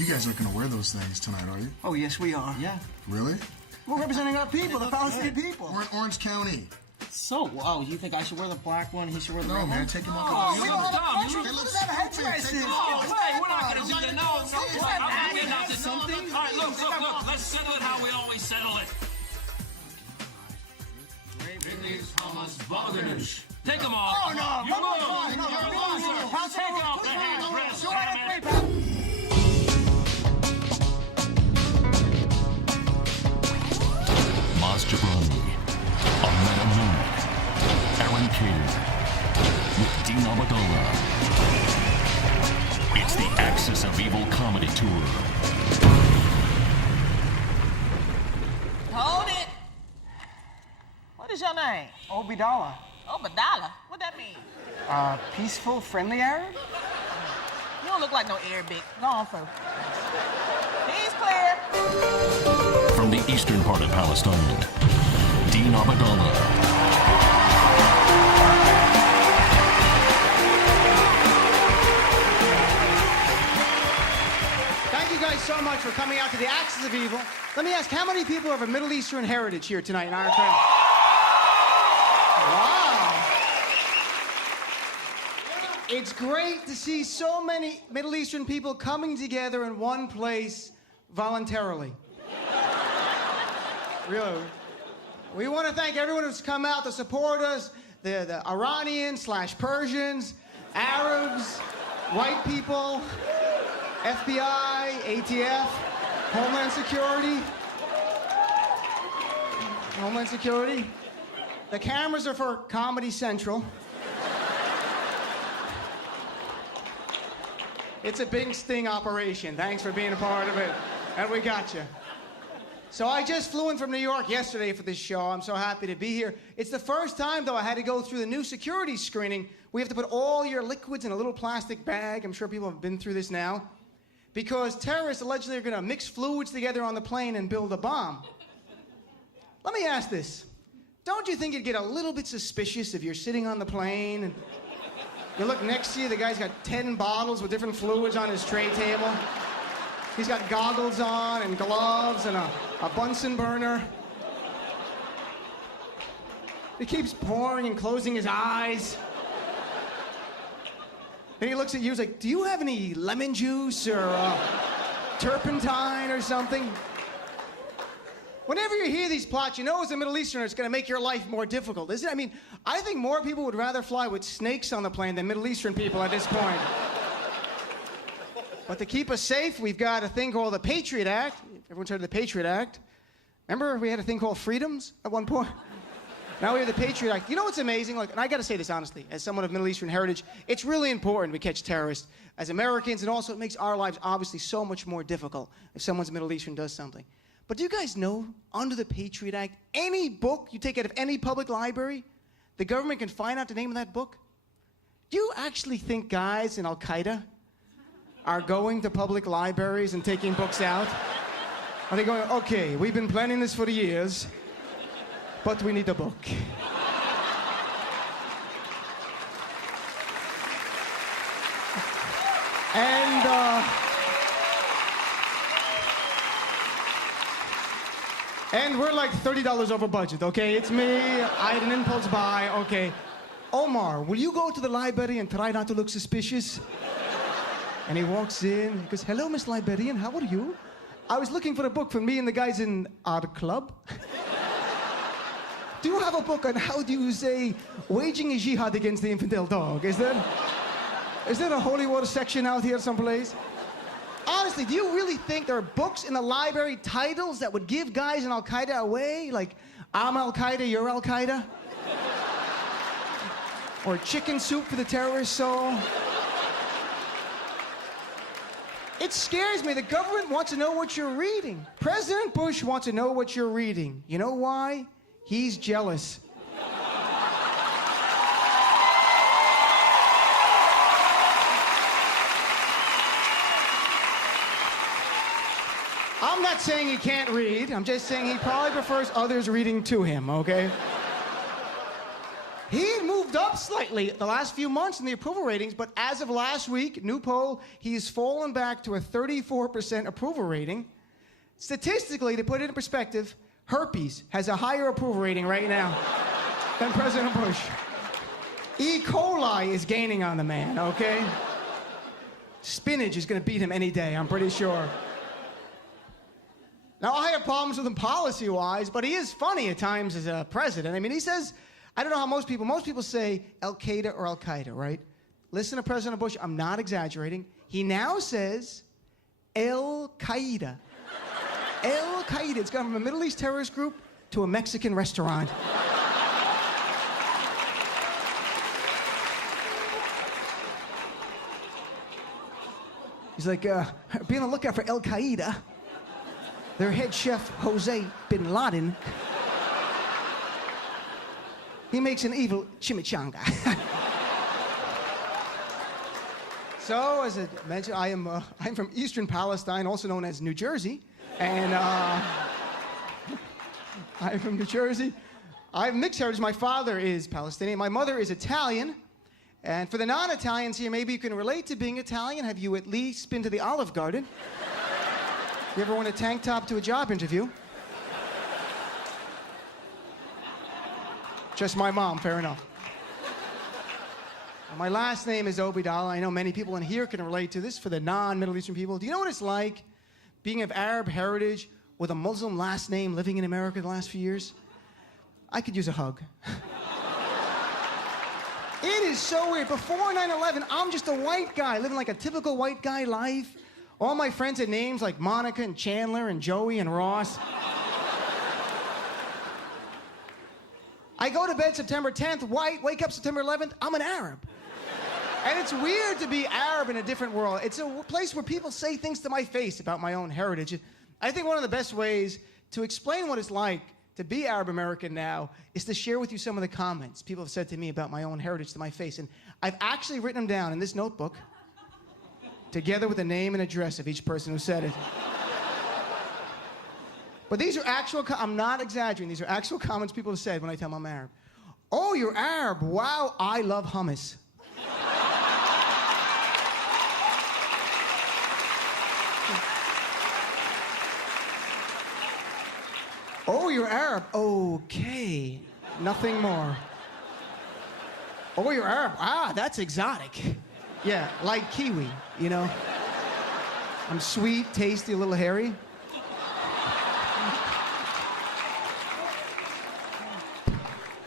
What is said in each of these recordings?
You guys aren't going to wear those things tonight, are you? Oh, yes, we are. Yeah. Really? We're representing our people, the Palestinian people. We're in Orange County. So, oh, you think I should wear the black one? He should wear the red No, man, one? take him Oh, off. We don't have a dumb. country. You We look just have stupid. headdresses. Take Oh, hey, we're not going to do Something. that. No, I'm not getting out to Something. something. All right, look. Let's settle it how we always settle it. Take them off. Oh, no. You No. You're a loser. Take off the headdress. You want damn it. to play, Moz Jabroni, Ahmed Ahmed, Aaron Kader, with Dean Obiallah. It's the Axis of Evil comedy tour. Hold it. What is your name? Obiallah. Obiallah? What that mean? Peaceful, friendly Arab? You don't look like no Arabic. Go on, through. He's clear. From the eastern part of Palestine, Dean Obiallah. Thank you guys so much for coming out to the Axis of Evil. Let me ask, how many people have a Middle Eastern heritage here tonight in our crowd? Wow. It's great to see so many Middle Eastern people coming together in one place voluntarily. Really. We want to thank everyone who's come out to support us, the Iranians/Persians, Arabs, white people, FBI, ATF, Homeland Security. The cameras are for Comedy Central. It's a big sting operation. Thanks for being a part of it. And we got you. So I just flew in from New York yesterday for this show. I'm so happy to be here. It's the first time, though, I had to go through the new security screening. We have to put all your liquids in a little plastic bag. I'm sure people have been through this now. Because terrorists allegedly are going to mix fluids together on the plane and build a bomb. Let me ask this. Don't you think it'd get a little bit suspicious if you're sitting on the plane and you look next to you, the guy's got 10 bottles with different fluids on his tray table? He's got goggles on and gloves and a Bunsen burner. He keeps pouring and closing his eyes. And he looks at you, he's like, do you have any lemon juice or turpentine or something? Whenever you hear these plots, you know as a Middle Easterner, it's going to make your life more difficult, isn't it? I mean, I think more people would rather fly with snakes on the plane than Middle Eastern people at this point. But to keep us safe, we've got a thing called the Patriot Act. Everyone's heard of the Patriot Act. Remember we had a thing called freedoms at one point? Now we have the Patriot Act. You know what's amazing? Like, and I got to say this honestly, as someone of Middle Eastern heritage, it's really important we catch terrorists as Americans, and also it makes our lives obviously so much more difficult if someone's Middle Eastern does something. But do you guys know, under the Patriot Act, any book you take out of any public library, the government can find out the name of that book? Do you actually think guys in Al-Qaeda are going to public libraries and taking books out? Are they going, okay, we've been planning this for years, but we need a book. And we're like $30 over budget, okay? It's me, I had an impulse buy, okay. Omar, will you go to the library and try not to look suspicious? And he walks in, he goes, hello, Miss Librarian, how are you? I was looking for a book for me and the guys in our club. Do you have a book on how do you say waging a jihad against the infidel dog? Is there a holy war section out here someplace? Honestly, do you really think there are books in the library, titles that would give guys in Al-Qaeda away? Like, I'm Al-Qaeda, you're Al-Qaeda? Or chicken soup for the terrorist soul? It scares me. The government wants to know what you're reading. President Bush wants to know what you're reading. You know why? He's jealous. I'm not saying he can't read. I'm just saying he probably prefers others reading to him, okay? He'd move moved up slightly the last few months in the approval ratings, but as of last week, new poll, he's fallen back to a 34% approval rating. Statistically, to put it in perspective, herpes has a higher approval rating right now than President Bush. E. coli is gaining on the man, okay? Spinach is gonna beat him any day, I'm pretty sure. Now, I have problems with him policy-wise, but he is funny at times as a president. I mean, he says, I don't know how most people say Al-Qaeda or Al-Qaeda, right? Listen to President Bush, I'm not exaggerating. He now says Al-Qaeda. Al-Qaeda, it's gone from a Middle East terrorist group to a Mexican restaurant. He's like, be on the lookout for Al-Qaeda. Their head chef, Jose Bin Laden. He makes an evil chimichanga. So, as I mentioned, I'm from Eastern Palestine, also known as New Jersey. And I'm from New Jersey. I have mixed heritage. My father is Palestinian. My mother is Italian. And for the non-Italians here, maybe you can relate to being Italian. Have you at least been to the Olive Garden? You ever worn a tank top to a job interview? Just my mom, fair enough. My last name is Obiallah. I know many people in here can relate to this. For the non-Middle Eastern people, do you know what it's like being of Arab heritage with a Muslim last name living in America the last few years? I could use a hug. It is so weird. Before 9/11, I'm just a white guy living like a typical white guy life. All my friends had names like Monica and Chandler and Joey and Ross. I go to bed September 10th, white, wake up September 11th, I'm an Arab. And it's weird to be Arab in a different world. It's a place where people say things to my face about my own heritage. I think one of the best ways to explain what it's like to be Arab American now is to share with you some of the comments people have said to me about my own heritage to my face. And I've actually written them down in this notebook, together with the name and address of each person who said it. But these are actual, I'm not exaggerating, these are actual comments people have said when I tell them I'm Arab. Oh, you're Arab. Wow, I love hummus. Oh, you're Arab. Okay. Nothing more. Oh, you're Arab. Ah, that's exotic. Yeah, like kiwi, you know? I'm sweet, tasty, a little hairy.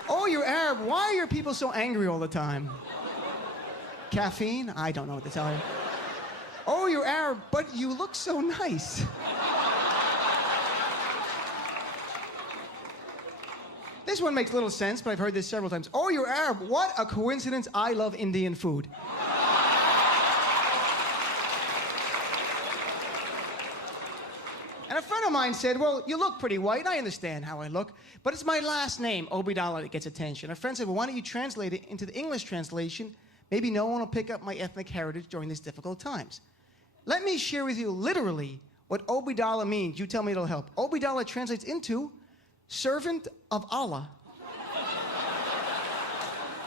Oh, you're Arab. Why are your people so angry all the time? Caffeine? I don't know what to tell you. Oh, you're Arab, but you look so nice. This one makes little sense, but I've heard this several times. Oh, you're Arab. What a coincidence. I love Indian food. And a friend of mine said, well, you look pretty white. I understand how I look. But it's my last name, Obiallah, that gets attention. A friend said, well, why don't you translate it into the English translation? Maybe no one will pick up my ethnic heritage during these difficult times. Let me share with you literally what Obiallah means. You tell me it'll help. Obiallah translates into servant of Allah.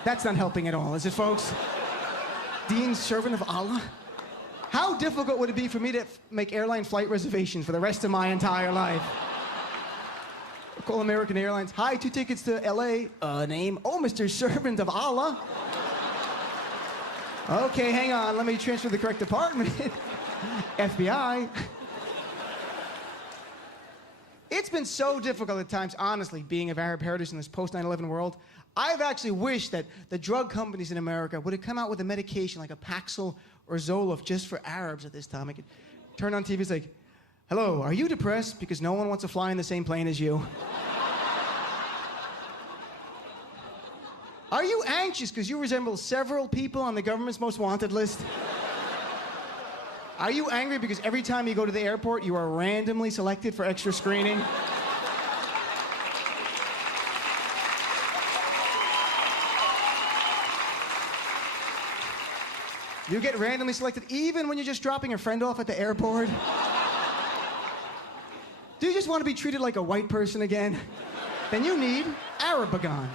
That's not helping at all, is it, folks? Dean, servant of Allah? How difficult would it be for me to make airline flight reservations for the rest of my entire life? I call American Airlines. Hi, 2 tickets to LA. Name? Oh, Mr. Servant of Allah. Okay, hang on. Let me transfer to the correct department. FBI. It's been so difficult at times, honestly, being of Arab heritage in this post-9/11 world. I've actually wished that the drug companies in America would have come out with a medication like a Paxil or Zoloft just for Arabs at this time. I could turn on TV, it's like, hello, are you depressed because no one wants to fly in the same plane as you? Are you anxious because you resemble several people on the government's most wanted list? Are you angry because every time you go to the airport, you are randomly selected for extra screening? You get randomly selected even when you're just dropping a friend off at the airport? Do you just want to be treated like a white person again? Then you need Arabagon.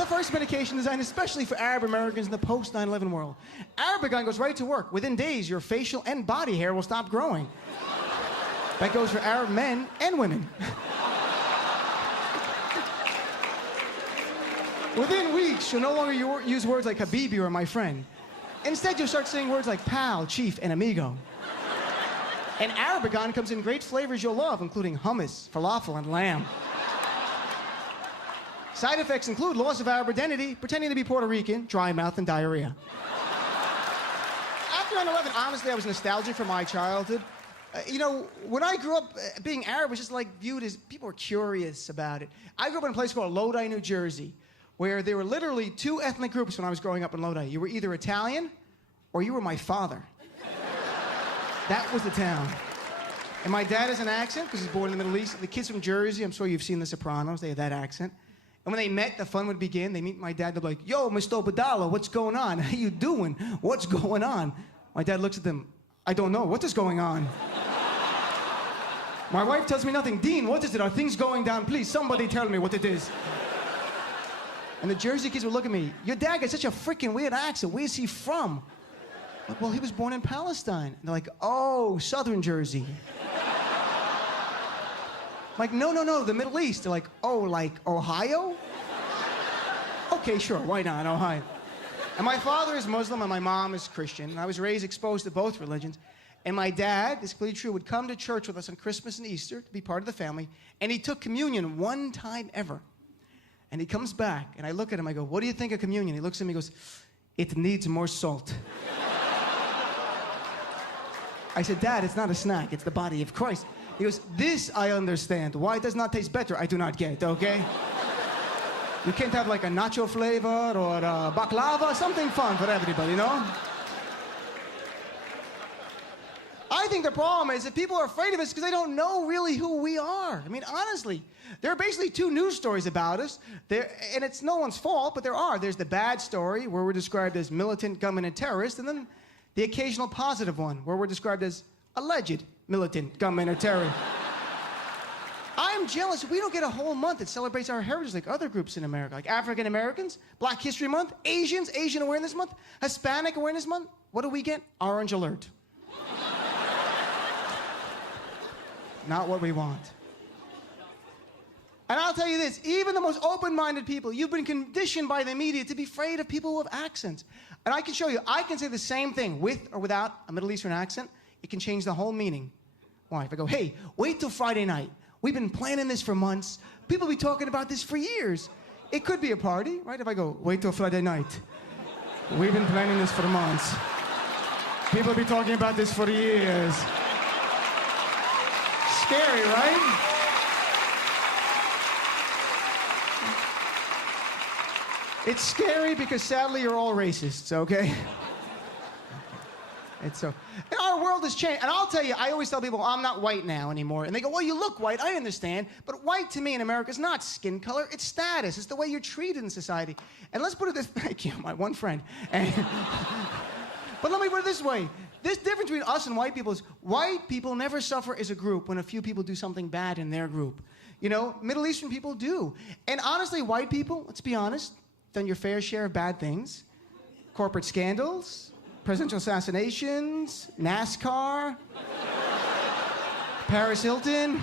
The first medication designed especially for Arab Americans in the post 9/11 world. Arabigon goes right to work. Within days, your facial and body hair will stop growing. That goes for Arab men and women. Within weeks, you'll no longer use words like Habibi or my friend. Instead, you'll start saying words like pal, chief, and amigo. And Arabigon comes in great flavors you'll love, including hummus, falafel, and lamb. Side effects include loss of Arab identity, pretending to be Puerto Rican, dry mouth, and diarrhea. After 9/11, honestly, I was nostalgic for my childhood. When I grew up, being Arab was just like viewed as, people were curious about it. I grew up in a place called Lodi, New Jersey, where there were literally two ethnic groups when I was growing up in Lodi. You were either Italian or you were my father. That was the town. And my dad has an accent because he's born in the Middle East. The kids from Jersey, I'm sure you've seen The Sopranos, they have that accent. And when they met, the fun would begin. They meet my dad, they're like, yo, Mr. Obiallah, what's going on? How you doing? What's going on? My dad looks at them, I don't know, what is going on? My wife tells me nothing. Dean, what is it? Are things going down? Please, somebody tell me what it is. And the Jersey kids would look at me, your dad got such a freaking weird accent. Where's he from? I'm like, well, he was born in Palestine. And they're like, oh, Southern Jersey. I'm like, no, the Middle East. They're like, oh, like Ohio? Okay, sure, why not, Ohio? And my father is Muslim and my mom is Christian. And I was raised exposed to both religions. And my dad, this is completely true, would come to church with us on Christmas and Easter to be part of the family. And he took communion one time ever. And he comes back, and I look at him, I go, what do you think of communion? He looks at me and goes, it needs more salt. I said, Dad, it's not a snack, it's the body of Christ. He goes, this I understand. Why it does not taste better, I do not get, okay? You can't have like a nacho flavor or a baklava, something fun for everybody, you know? I think the problem is that people are afraid of us because they don't know really who we are. I mean, honestly, there are basically two news stories about us, and it's no one's fault, but there are. There's the bad story, where we're described as militant, gunmen, and terrorists, and then the occasional positive one, where we're described as alleged militant, gunmen, or terrorists. I'm jealous. We don't get a whole month that celebrates our heritage like other groups in America, like African Americans, Black History Month, Asians, Asian Awareness Month, Hispanic Awareness Month. What do we get? Orange alert. Not what we want. And I'll tell you this, even the most open-minded people, you've been conditioned by the media to be afraid of people with accents. And I can show you, I can say the same thing with or without a Middle Eastern accent. It can change the whole meaning. Why? If I go, hey, wait till Friday night. We've been planning this for months. People be talking about this for years. It could be a party, right? If I go, wait till Friday night. We've been planning this for months. People be talking about this for years. Scary, right? It's scary because sadly you're all racists, okay? It's so. And our world has changed. And I'll tell you, I always tell people, I'm not white now anymore. And they go, well, you look white. I understand. But white to me in America is not skin color. It's status. It's the way you're treated in society. And let's put it this, thank you, my one friend. But let me put it this way. This difference between us and white people is white people never suffer as a group when a few people do something bad in their group. You know, Middle Eastern people do. And honestly, white people, let's be honest, done your fair share of bad things. Corporate scandals, presidential assassinations, NASCAR, Paris Hilton,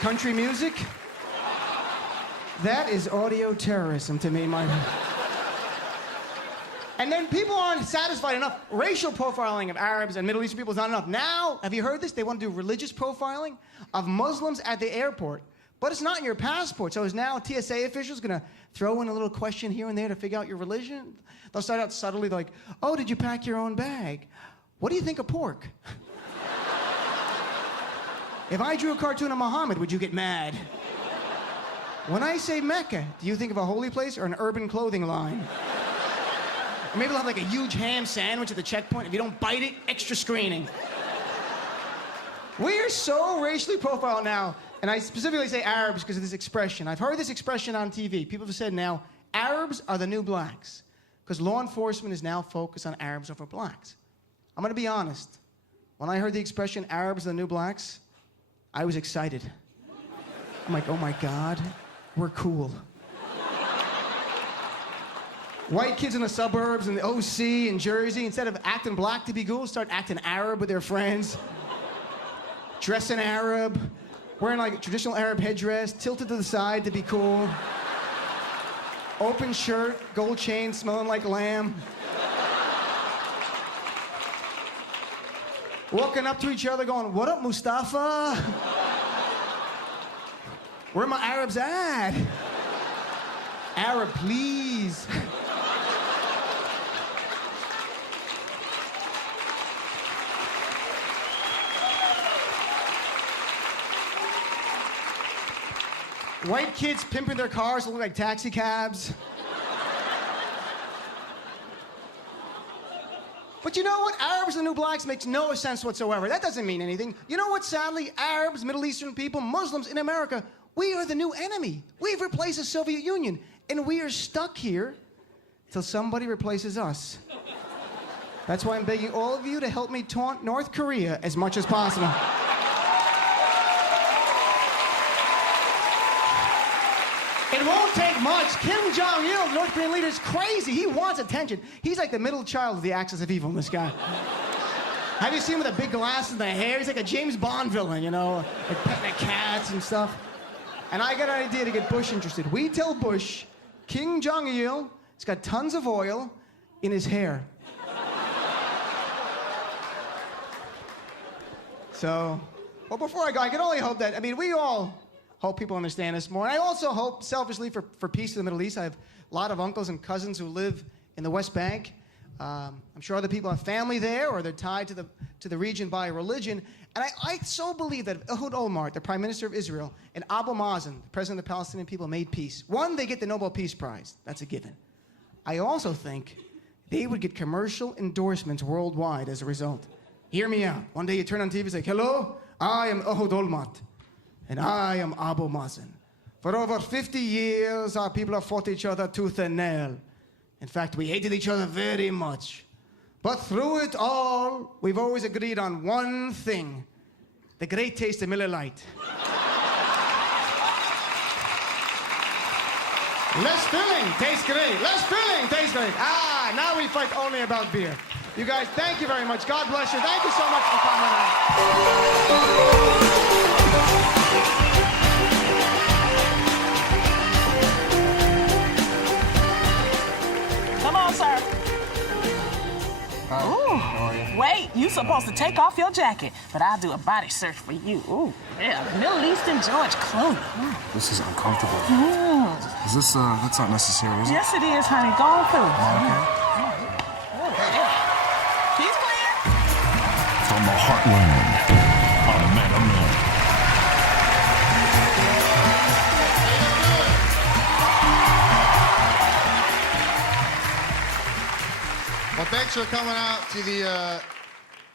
country music. That is audio terrorism to me, my... And then people aren't satisfied enough. Racial profiling of Arabs and Middle Eastern people is not enough. Now, have you heard this? They want to do religious profiling of Muslims at the airport. But it's not in your passport. So is now TSA officials going to throw in a little question here and there to figure out your religion? They'll start out subtly like, oh, did you pack your own bag? What do you think of pork? If I drew a cartoon of Muhammad, would you get mad? When I say Mecca, do you think of a holy place or an urban clothing line? Or maybe they'll have like a huge ham sandwich at the checkpoint. If you don't bite it, extra screening. We are so racially profiled now. And I specifically say Arabs because of this expression. I've heard this expression on TV. People have said now, Arabs are the new blacks. Because law enforcement is now focused on Arabs over blacks. I'm going to be honest. When I heard the expression, Arabs are the new blacks, I was excited. I'm like, oh my God. we're cool. White kids in the suburbs and the OC in Jersey, instead of acting black to be cool, start acting Arab with their friends. Dressing Arab, wearing like a traditional Arab headdress, tilted to the side to be cool. Open shirt, gold chain, smelling like lamb. Walking up to each other going, "What up, Mustafa? Where my Arabs at? Arab, please." White kids pimping their cars to look like taxi cabs. But you know what? Arabs and the new blacks makes no sense whatsoever. That doesn't mean anything. You know what? Sadly, Arabs, Middle Eastern people, Muslims in America, we are the new enemy. We've replaced the Soviet Union, and we are stuck here till somebody replaces us. That's why I'm begging all of you to help me taunt North Korea as much as possible. It won't take much. Kim Jong-il, the North Korean leader, is crazy. He wants attention. He's like the middle child of the axis of evil, this guy. Have you seen him with the big glasses and the hair? He's like a James Bond villain, you know, like petting the cats and stuff. And I got an idea to get Bush interested. We tell Bush, Kim Jong-il has got tons of oil in his hair. So, well, before I go, I can only hope that, I mean, we all hope people understand this more. And I also hope, selfishly, for peace in the Middle East. I have a lot of uncles and cousins who live in the West Bank. I'm sure other people have family there, or they're tied to the region by religion. And I so believe that if Ehud Olmert, the Prime Minister of Israel, and Abu Mazen, the President of the Palestinian people, made peace, one, they get the Nobel Peace Prize. That's a given. I also think they would get commercial endorsements worldwide as a result. Hear me out. One day you turn on TV and say, "Hello, I am Ehud Olmert. And I am Abu Mazen. For over 50 years, our people have fought each other tooth and nail. In fact, we hated each other very much. But through it all, we've always agreed on one thing: the great taste of Miller Lite. Less filling tastes great. Less filling tastes great. Ah, now we fight only about beer. You guys, thank you very much. God bless you. Thank you so much for coming out. Come on, sir. Ooh. Wait, you supposed to take off your jacket, but I'll do a body search for you. Ooh, yeah, Middle Eastern George Clooney. This is uncomfortable. Is this, that's not necessary, is it? Yes, it is, honey. Go on through. Okay. He's clear. From the heartland, Ahmed Ahmed. Well, thanks for coming out to the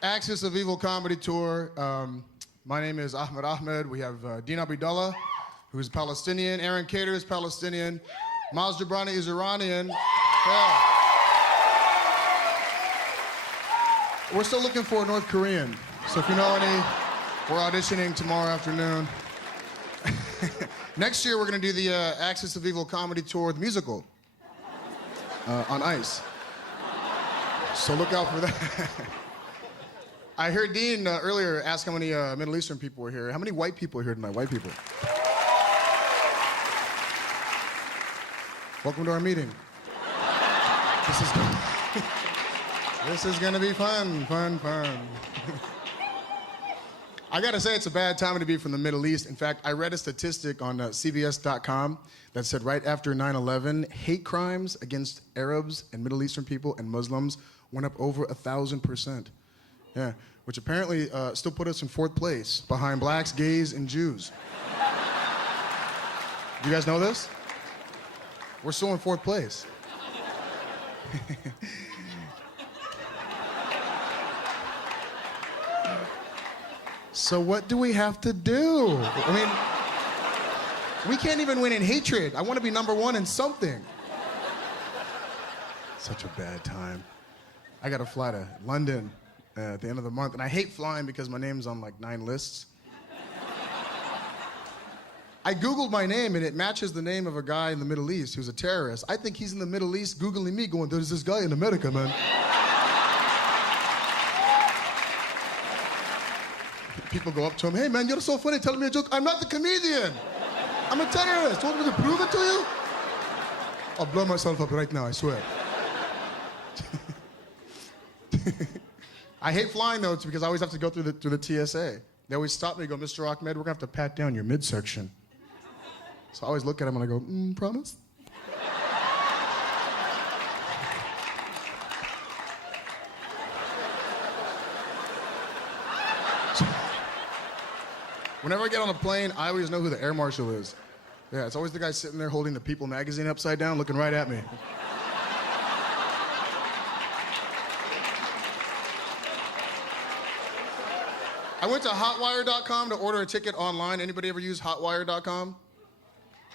Axis of Evil comedy tour. My name is Ahmed Ahmed. We have Dean Abdullah, who's Palestinian. Aaron Kader is Palestinian. Moz Jabroni is Iranian. Yeah. We're still looking for a North Korean. So if you know any, we're auditioning tomorrow afternoon. Next year, we're going to do the Axis of Evil comedy tour, the musical, on ice. So look out for that. I heard Dean earlier ask how many Middle Eastern people were here. How many white people are here tonight? White people. Welcome to our meeting. This is gonna be fun. I gotta say, it's a bad time to be from the Middle East. In fact, I read a statistic on CBS.com that said right after 9/11, hate crimes against Arabs and Middle Eastern people and Muslims went up over 1,000%. Yeah, which apparently still put us in 4th place behind blacks, gays, and Jews. You guys know this? We're still in 4th place. So what do we have to do? I mean, we can't even win in hatred. I want to be number 1 in something. Such a bad time. I got to fly to London at the end of the month, and I hate flying because my name's on like 9 lists. I Googled my name, and it matches the name of a guy in the Middle East who's a terrorist. I think he's in the Middle East Googling me going, there's this guy in America, man. People go up to him, hey, man, you're so funny, telling me a joke. I'm not the comedian. I'm a terrorist. Want me to prove it to you? I'll blow myself up right now, I swear. I hate flying, though, because I always have to go through the TSA. They always stop me and go, Mr. Ahmed, we're going to have to pat down your midsection. So I always look at him and I go, promise? Whenever I get on a plane, I always know who the air marshal is. Yeah, it's always the guy sitting there holding the People magazine upside down, looking right at me. I went to hotwire.com to order a ticket online. Anybody ever use hotwire.com?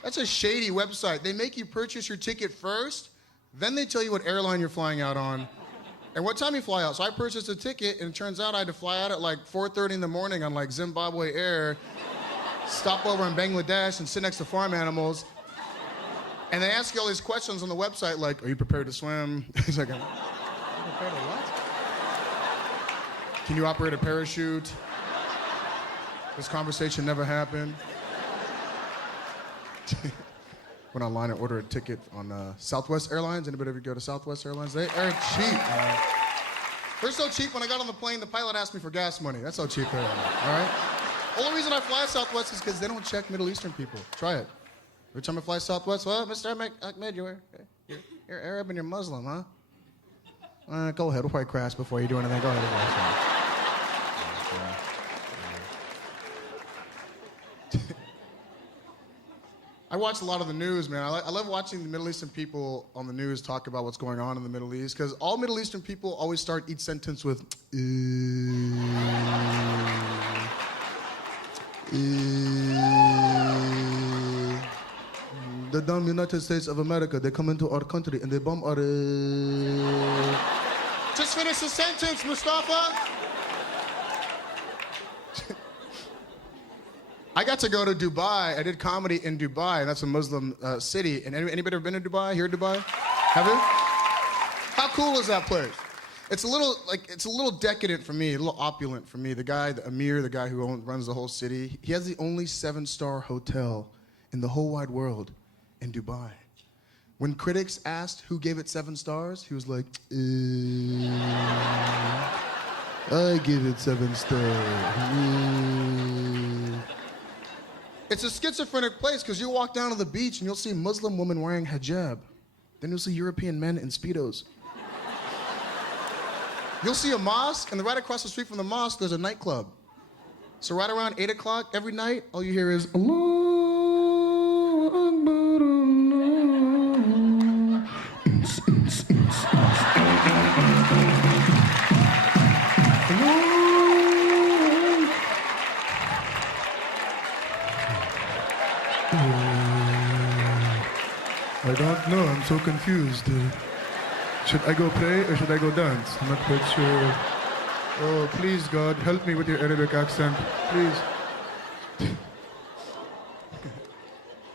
That's a shady website. They make you purchase your ticket first, then they tell you what airline you're flying out on and what time you fly out. So I purchased a ticket, and it turns out I had to fly out at like 4:30 in the morning on like Zimbabwe Air, stop over in Bangladesh and sit next to farm animals. And they ask you all these questions on the website like, are you prepared to swim? It's like, are you prepared to what? Can you operate a parachute? This conversation never happened. Went online and ordered a ticket on Southwest Airlines. Anybody ever go to Southwest Airlines? They are cheap, man. They're so cheap, when I got on the plane, the pilot asked me for gas money. That's how cheap they are, all right? Only reason I fly Southwest is because they don't check Middle Eastern people. Try it. Every time I fly Southwest, well, Mr. Ahmed, you're Arab and you're Muslim, huh? Go ahead, we'll probably crash before you do anything. Go ahead. I watch a lot of the news, man. I love watching the Middle Eastern people on the news talk about what's going on in the Middle East, because all Middle Eastern people always start each sentence with, the damn United States of America, they come into our country and they bomb our... Just finish the sentence, Mustafa. I got to go to Dubai. I did comedy in Dubai. That's a Muslim city. And anybody ever been to Dubai? Here in Dubai? Have you? How cool is that place? It's a little decadent for me, a little opulent for me. The guy, the Emir, the guy who runs the whole city, he has the only 7-star hotel in the whole wide world in Dubai. When critics asked who gave it 7 stars, he was like, I give it 7 stars. It's a schizophrenic place because you'll walk down to the beach and you'll see Muslim women wearing hijab. Then you'll see European men in Speedos. You'll see a mosque, and right across the street from the mosque, there's a nightclub. So right around 8 o'clock every night, all you hear is, Allahu Akbar, I don't know, I'm so confused. Should I go pray or should I go dance? I'm not quite sure. Oh, please, God, help me with your Arabic accent, please.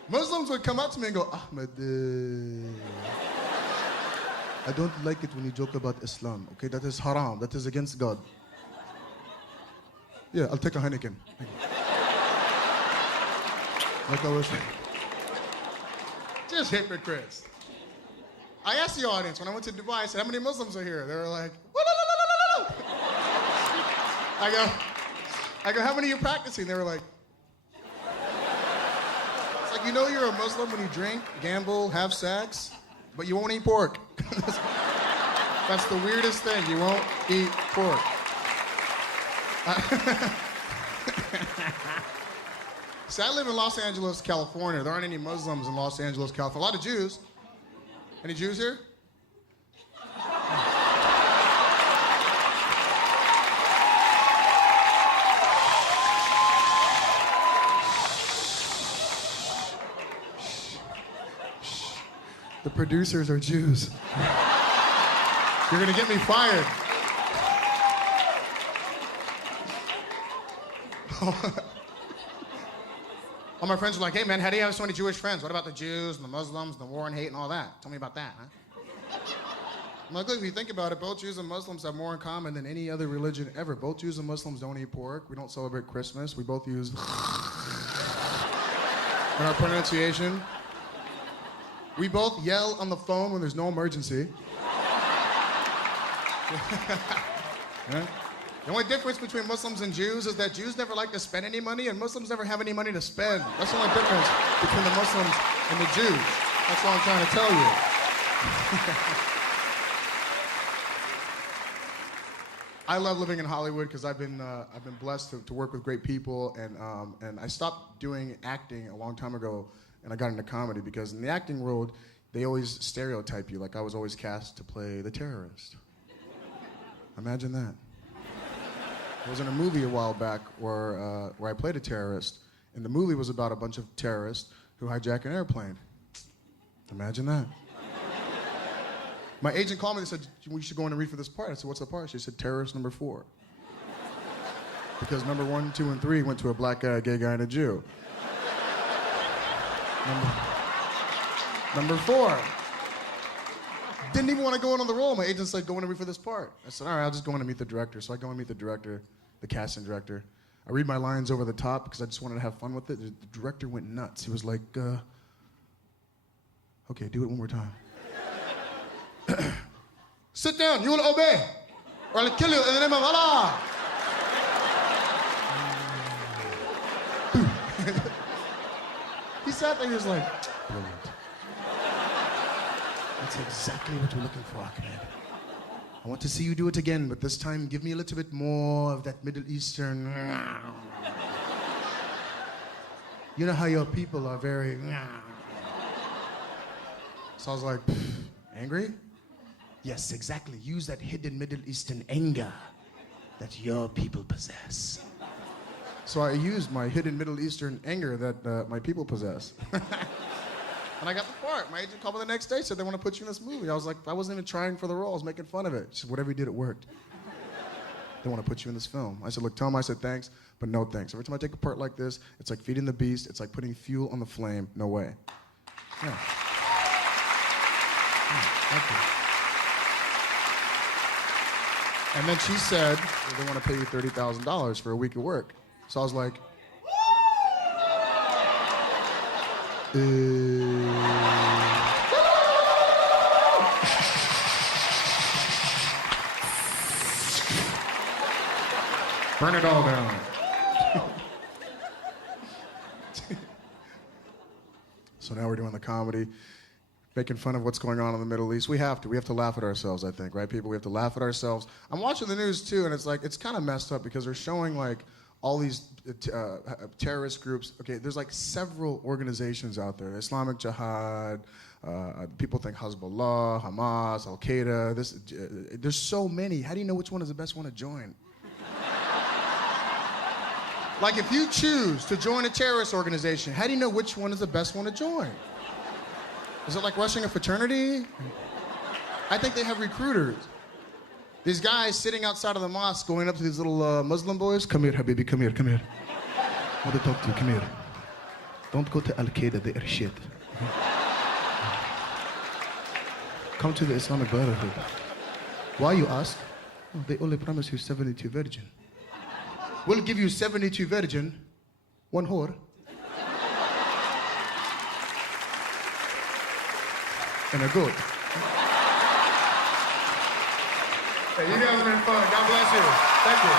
Muslims would come up to me and go, Ahmed, I don't like it when you joke about Islam, okay? That is haram, that is against God. Yeah, I'll take a Heineken. Like I was saying. Just hypocrites. I asked the audience when I went to Dubai, I said, how many Muslims are here? They were like, whoa. I go, how many are you practicing? They were like, it's like, you know you're a Muslim when you drink, gamble, have sex, but you won't eat pork. That's the weirdest thing, you won't eat pork. See, I live in Los Angeles, California. There aren't any Muslims in Los Angeles, California. A lot of Jews. Any Jews here? The producers are Jews. You're gonna get me fired. All my friends were like, hey, man, how do you have so many Jewish friends? What about the Jews and the Muslims and the war and hate and all that? Tell me about that, huh? I'm like, look, if you think about it, both Jews and Muslims have more in common than any other religion ever. Both Jews and Muslims don't eat pork. We don't celebrate Christmas. We both use in our pronunciation. We both yell on the phone when there's no emergency. Yeah? The only difference between Muslims and Jews is that Jews never like to spend any money and Muslims never have any money to spend. That's the only difference between the Muslims and the Jews. That's what I'm trying to tell you. I love living in Hollywood because I've been blessed to work with great people, and I stopped doing acting a long time ago, and I got into comedy because in the acting world, they always stereotype you. Like I was always cast to play the terrorist. Imagine that. I was in a movie a while back where I played a terrorist, and the movie was about a bunch of terrorists who hijack an airplane. Imagine that. My agent called me and said, we should go in and read for this part. I said, what's the part? She said, terrorist number 4. Because number 1, 2, and 3 went to a black guy, a gay guy, and a Jew. Number 4. Didn't even want to go in on the role. My agent said, go in and read for this part. I said, all right, I'll just go in and meet the director. So I go and meet the director, the casting director. I read my lines over the top because I just wanted to have fun with it. The director went nuts. He was like, okay, do it one more time. Sit down, you will obey, or I'll kill you in the name of Allah. He sat there, he was like, brilliant. That's exactly what we're looking for, Ahmed. I want to see you do it again, but this time give me a little bit more of that Middle Eastern. You know how your people are very. So I was like, angry? Yes, exactly. Use that hidden Middle Eastern anger that your people possess. So I used my hidden Middle Eastern anger that my people possess. And I got the part. My agent called me the next day, said they want to put you in this movie. I was like, I wasn't even trying for the role. I was making fun of it. She said, whatever you did, it worked. They want to put you in this film. I said, look, tell them I said thanks, but no thanks. Every time I take a part like this, it's like feeding the beast. It's like putting fuel on the flame. No way. Yeah. Thank you. And then she said, well, they want to pay you $30,000 for a week of work. So I was like, burn it all down. So now we're doing the comedy, making fun of what's going on in the Middle East. We have to laugh at ourselves, I think, right, people? We have to laugh at ourselves. I'm watching the news, too, and it's kind of messed up because they're showing, like, all these terrorist groups. Okay, there's, like, several organizations out there. Islamic Jihad, people think Hezbollah, Hamas, Al Qaeda. There's so many. How do you know which one is the best one to join? Like, if you choose to join a terrorist organization, how do you know which one is the best one to join? Is it like rushing a fraternity? I think they have recruiters. These guys sitting outside of the mosque going up to these little Muslim boys. Come here, Habibi, come here, come here. I want to talk to you, come here. Don't go to Al Qaeda, they are shit. Come to the Islamic Brotherhood. Why, you ask? Oh, they only promise you 72 virgin. We'll give you 72 virgin, 1 whore, and a goat. Hey, you guys have been fun. God bless you. Thank you.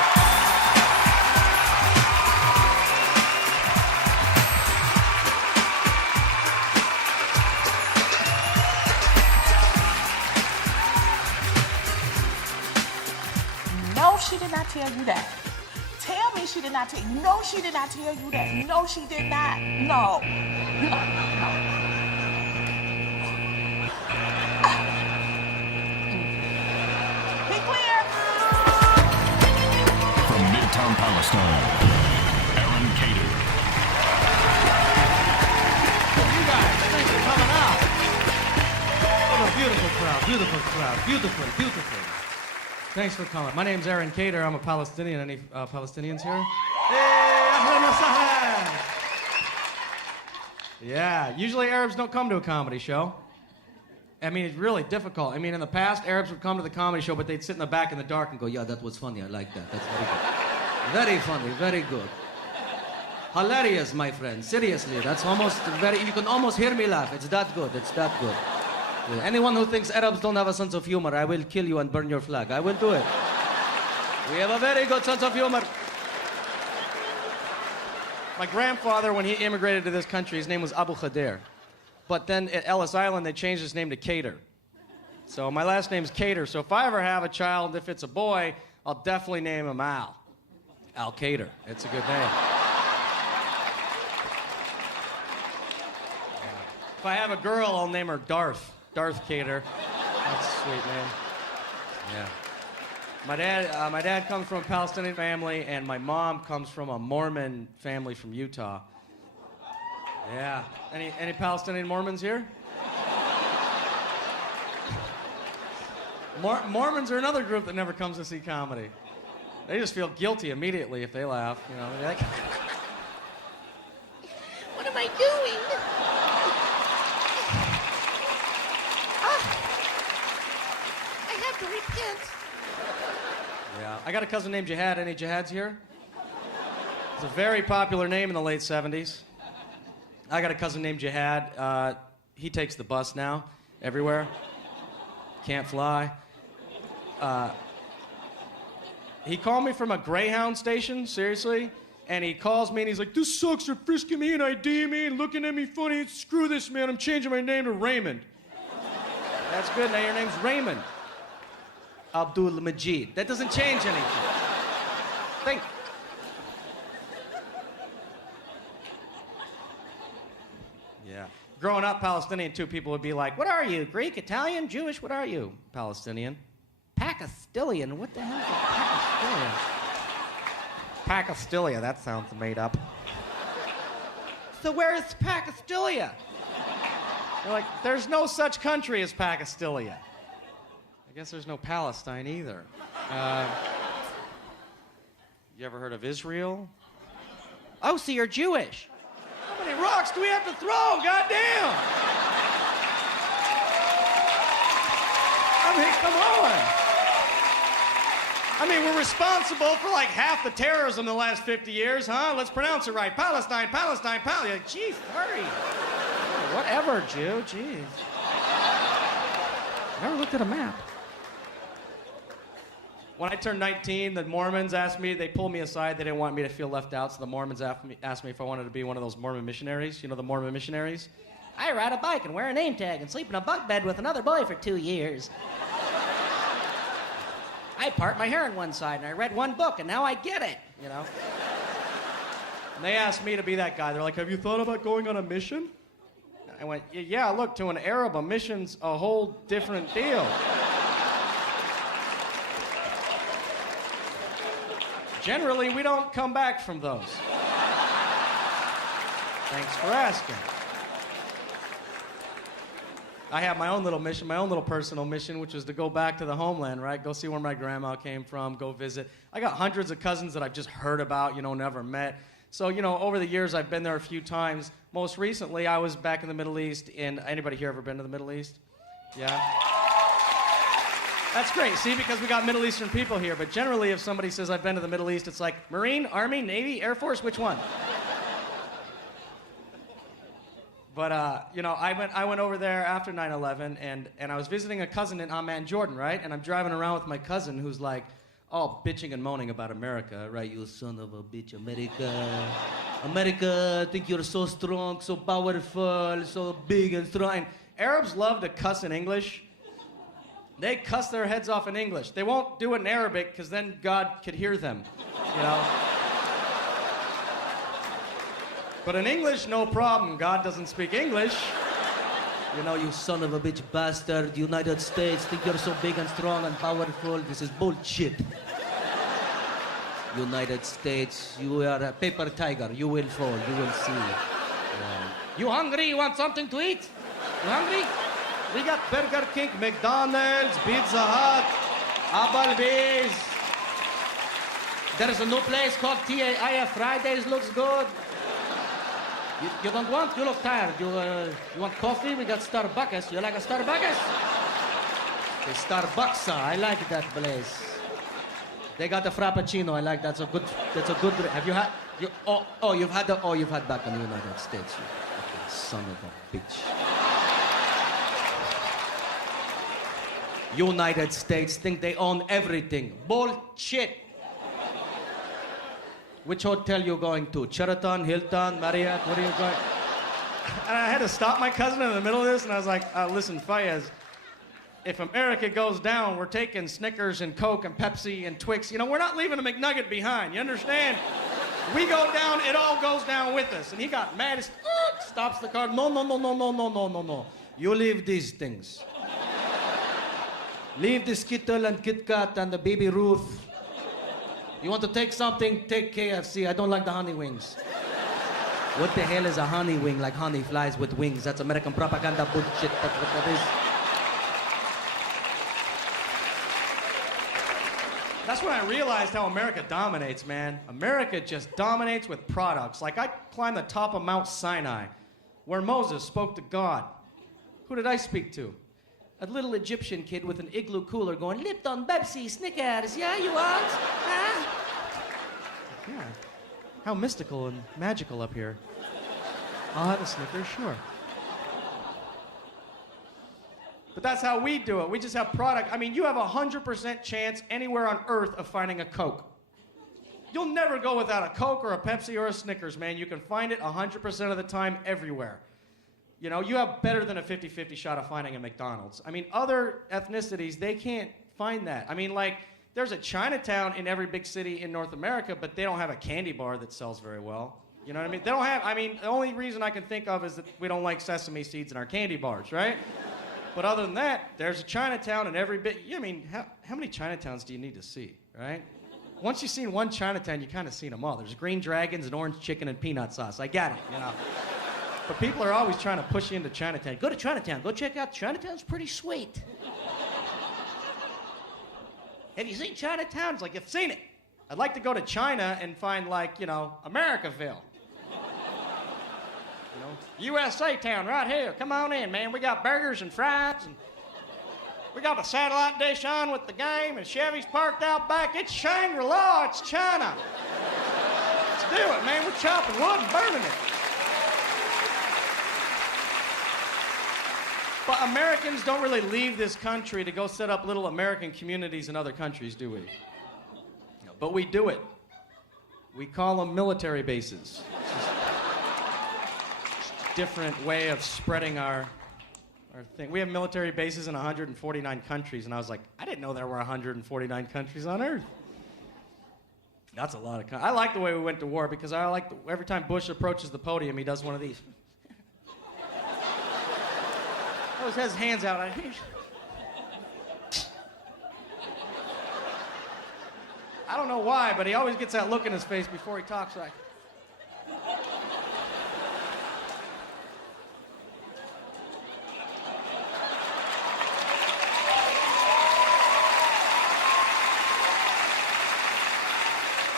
No, she did not tell you that. Tell me she did not tell you. No, she did not tell you that. No, she did not. No. Be clear. From Midtown Palestine, Aaron Kader. You guys, thanks for coming out. What a beautiful crowd, beautiful crowd, beautiful, beautiful. Thanks for coming. My name's Aaron Kader. I'm a Palestinian. Any Palestinians here? Hey, ahlan wa sahlan. Yeah, usually Arabs don't come to a comedy show. I mean, it's really difficult. I mean, in the past, Arabs would come to the comedy show, but they'd sit in the back in the dark and go, yeah, that was funny. I like that. That's very good. Very funny. Very good. Hilarious, my friend. Seriously, that's almost very... You can almost hear me laugh. It's that good. It's that good. Yeah. Anyone who thinks Arabs don't have a sense of humor, I will kill you and burn your flag. I will do it. We have a very good sense of humor. My grandfather, when he immigrated to this country, his name was Abu Kader. But then at Ellis Island, they changed his name to Kader. So my last name's Kader. So if I ever have a child, if it's a boy, I'll definitely name him Al. Al Kader. It's a good name. If I have a girl, I'll name her Darth. Darth Kader. That's a sweet name. Yeah. My dad comes from a Palestinian family, and my mom comes from a Mormon family from Utah. Yeah. Any Palestinian Mormons here? Mormons are another group that never comes to see comedy. They just feel guilty immediately if they laugh. You know, they're like, What am I doing? I have to repent. yeah. I got a cousin named Jihad. Any Jihads here? It's a very popular name in the late 70s. I got a cousin named Jihad. He takes the bus now, everywhere. Can't fly. He called me from a Greyhound station, seriously, and he calls me and he's like, this sucks, they're frisking me and IDing me and looking at me funny. Screw this, man, I'm changing my name to Raymond. That's good, now your name's Raymond. Abdul Majid. That doesn't change anything. Think. Yeah. Growing up Palestinian, too, people would be like, what are you, Greek, Italian, Jewish, what are you? Palestinian. Pakistilian, what the hell is a Pakistilian? Pakistilia, that sounds made up. So where is Pakistilia? They're like, there's no such country as Pakistilia. I guess there's no Palestine either. You ever heard of Israel? Oh, so you're Jewish. How many rocks do we have to throw? Goddamn! I mean, come on. I mean, we're responsible for like half the terrorism in the last 50 years, huh? Let's pronounce it right. Palestine, Palestine, Palestine. Like, geez, hurry. Whatever, Jew. Jeez. Never looked at a map. When I turned 19, the Mormons asked me, they pulled me aside. They didn't want me to feel left out, so the Mormons asked me if I wanted to be one of those Mormon missionaries. You know the Mormon missionaries? I ride a bike and wear a name tag and sleep in a bunk bed with another boy for 2 years. I part my hair on one side and I read one book and now I get it, you know? And they asked me to be that guy. They're like, have you thought about going on a mission? I went, yeah, look, to an Arab, a mission's a whole different deal. Generally, we don't come back from those. Thanks for asking. I have my own little mission, my own little personal mission, which is to go back to the homeland, right? Go see where my grandma came from, go visit. I got hundreds of cousins that I've just heard about, never met. So, over the years, I've been there a few times. Most recently, I was back in the Middle East. Anybody here ever been to the Middle East? Yeah? That's great, see, because we got Middle Eastern people here. But generally, if somebody says, I've been to the Middle East, it's like, Marine, Army, Navy, Air Force, which one? But, I went over there after 9/11, and I was visiting a cousin in Amman, Jordan, right? And I'm driving around with my cousin who's like, all bitching and moaning about America, right? You son of a bitch, America. America, think you're so strong, so powerful, so big and strong. And Arabs love to cuss in English. They cuss their heads off in English. They won't do it in Arabic, because then God could hear them, But in English, no problem. God doesn't speak English. You son of a bitch bastard, United States, think you're so big and strong and powerful. This is bullshit. United States, you are a paper tiger. You will fall, you will see. You hungry? You want something to eat? You hungry? We got Burger King, McDonald's, Pizza Hut, Applebee's. There is a new place called TAIF Fridays, looks good. You don't want? You look tired. You want coffee? We got Starbucks. You like a Starbucks? The Starbucks. I like that place. They got the Frappuccino. I like that. That's a good. Have you had? You've had back in the United States. You fucking son of a bitch. United States think they own everything. Bullshit. Which hotel you going to? Sheraton, Hilton, Marriott? Where are you going? And I had to stop my cousin in the middle of this, and I was like, listen, Fayez, if America goes down, we're taking Snickers and Coke and Pepsi and Twix. You know, we're not leaving a McNugget behind. You understand? We go down, it all goes down with us. And he got mad. He stops the car. No. You leave these things. Leave the Skittle and Kit Kat and the Baby Ruth. You want to take something? Take KFC. I don't like the honey wings. What the hell is a honey wing? Like honey flies with wings. That's American propaganda bullshit. That's what that is. That's when I realized how America dominates, man. America just dominates with products. Like, I climbed the top of Mount Sinai, where Moses spoke to God. Who did I speak to? A little Egyptian kid with an igloo cooler going, Lipton, Pepsi, Snickers, yeah, you want? Huh? Yeah. How mystical and magical up here. I'll have a Snickers, sure. But that's how we do it. We just have product. I mean, you have a 100% chance anywhere on Earth of finding a Coke. You'll never go without a Coke or a Pepsi or a Snickers, man. You can find it 100% of the time everywhere. You know, you have better than a 50-50 shot of finding a McDonald's. I mean, other ethnicities, they can't find that. I mean, like, there's a Chinatown in every big city in North America, but they don't have a candy bar that sells very well. You know what I mean? They don't have, I mean, the only reason I can think of is that we don't like sesame seeds in our candy bars, right? But other than that, there's a Chinatown in every bit. I mean, how many Chinatowns do you need to see, right? Once you've seen one Chinatown, you kind of seen them all. There's green dragons and orange chicken and peanut sauce. I get it, you know. But people are always trying to push you into Chinatown. Go to Chinatown. Go check out Chinatown's pretty sweet. Have you seen Chinatown? It's like, you've seen it. I'd like to go to China and find, like, you know, Americaville. You know, USA town right here. Come on in, man. We got burgers and fries, and we got the satellite dish on with the game, and Chevy's parked out back. It's Shangri-La. It's China. Let's do it, man. We're chopping wood and burning it. But Americans don't really leave this country to go set up little American communities in other countries, do we? But we do it. We call them military bases. It's just a different way of spreading our thing. We have military bases in 149 countries, and I was like, I didn't know there were 149 countries on Earth. That's a lot of countries. I like the way we went to war because I like every time Bush approaches the podium, he does one of these. He always has his hands out. I don't know why, but he always gets that look in his face before he talks, like.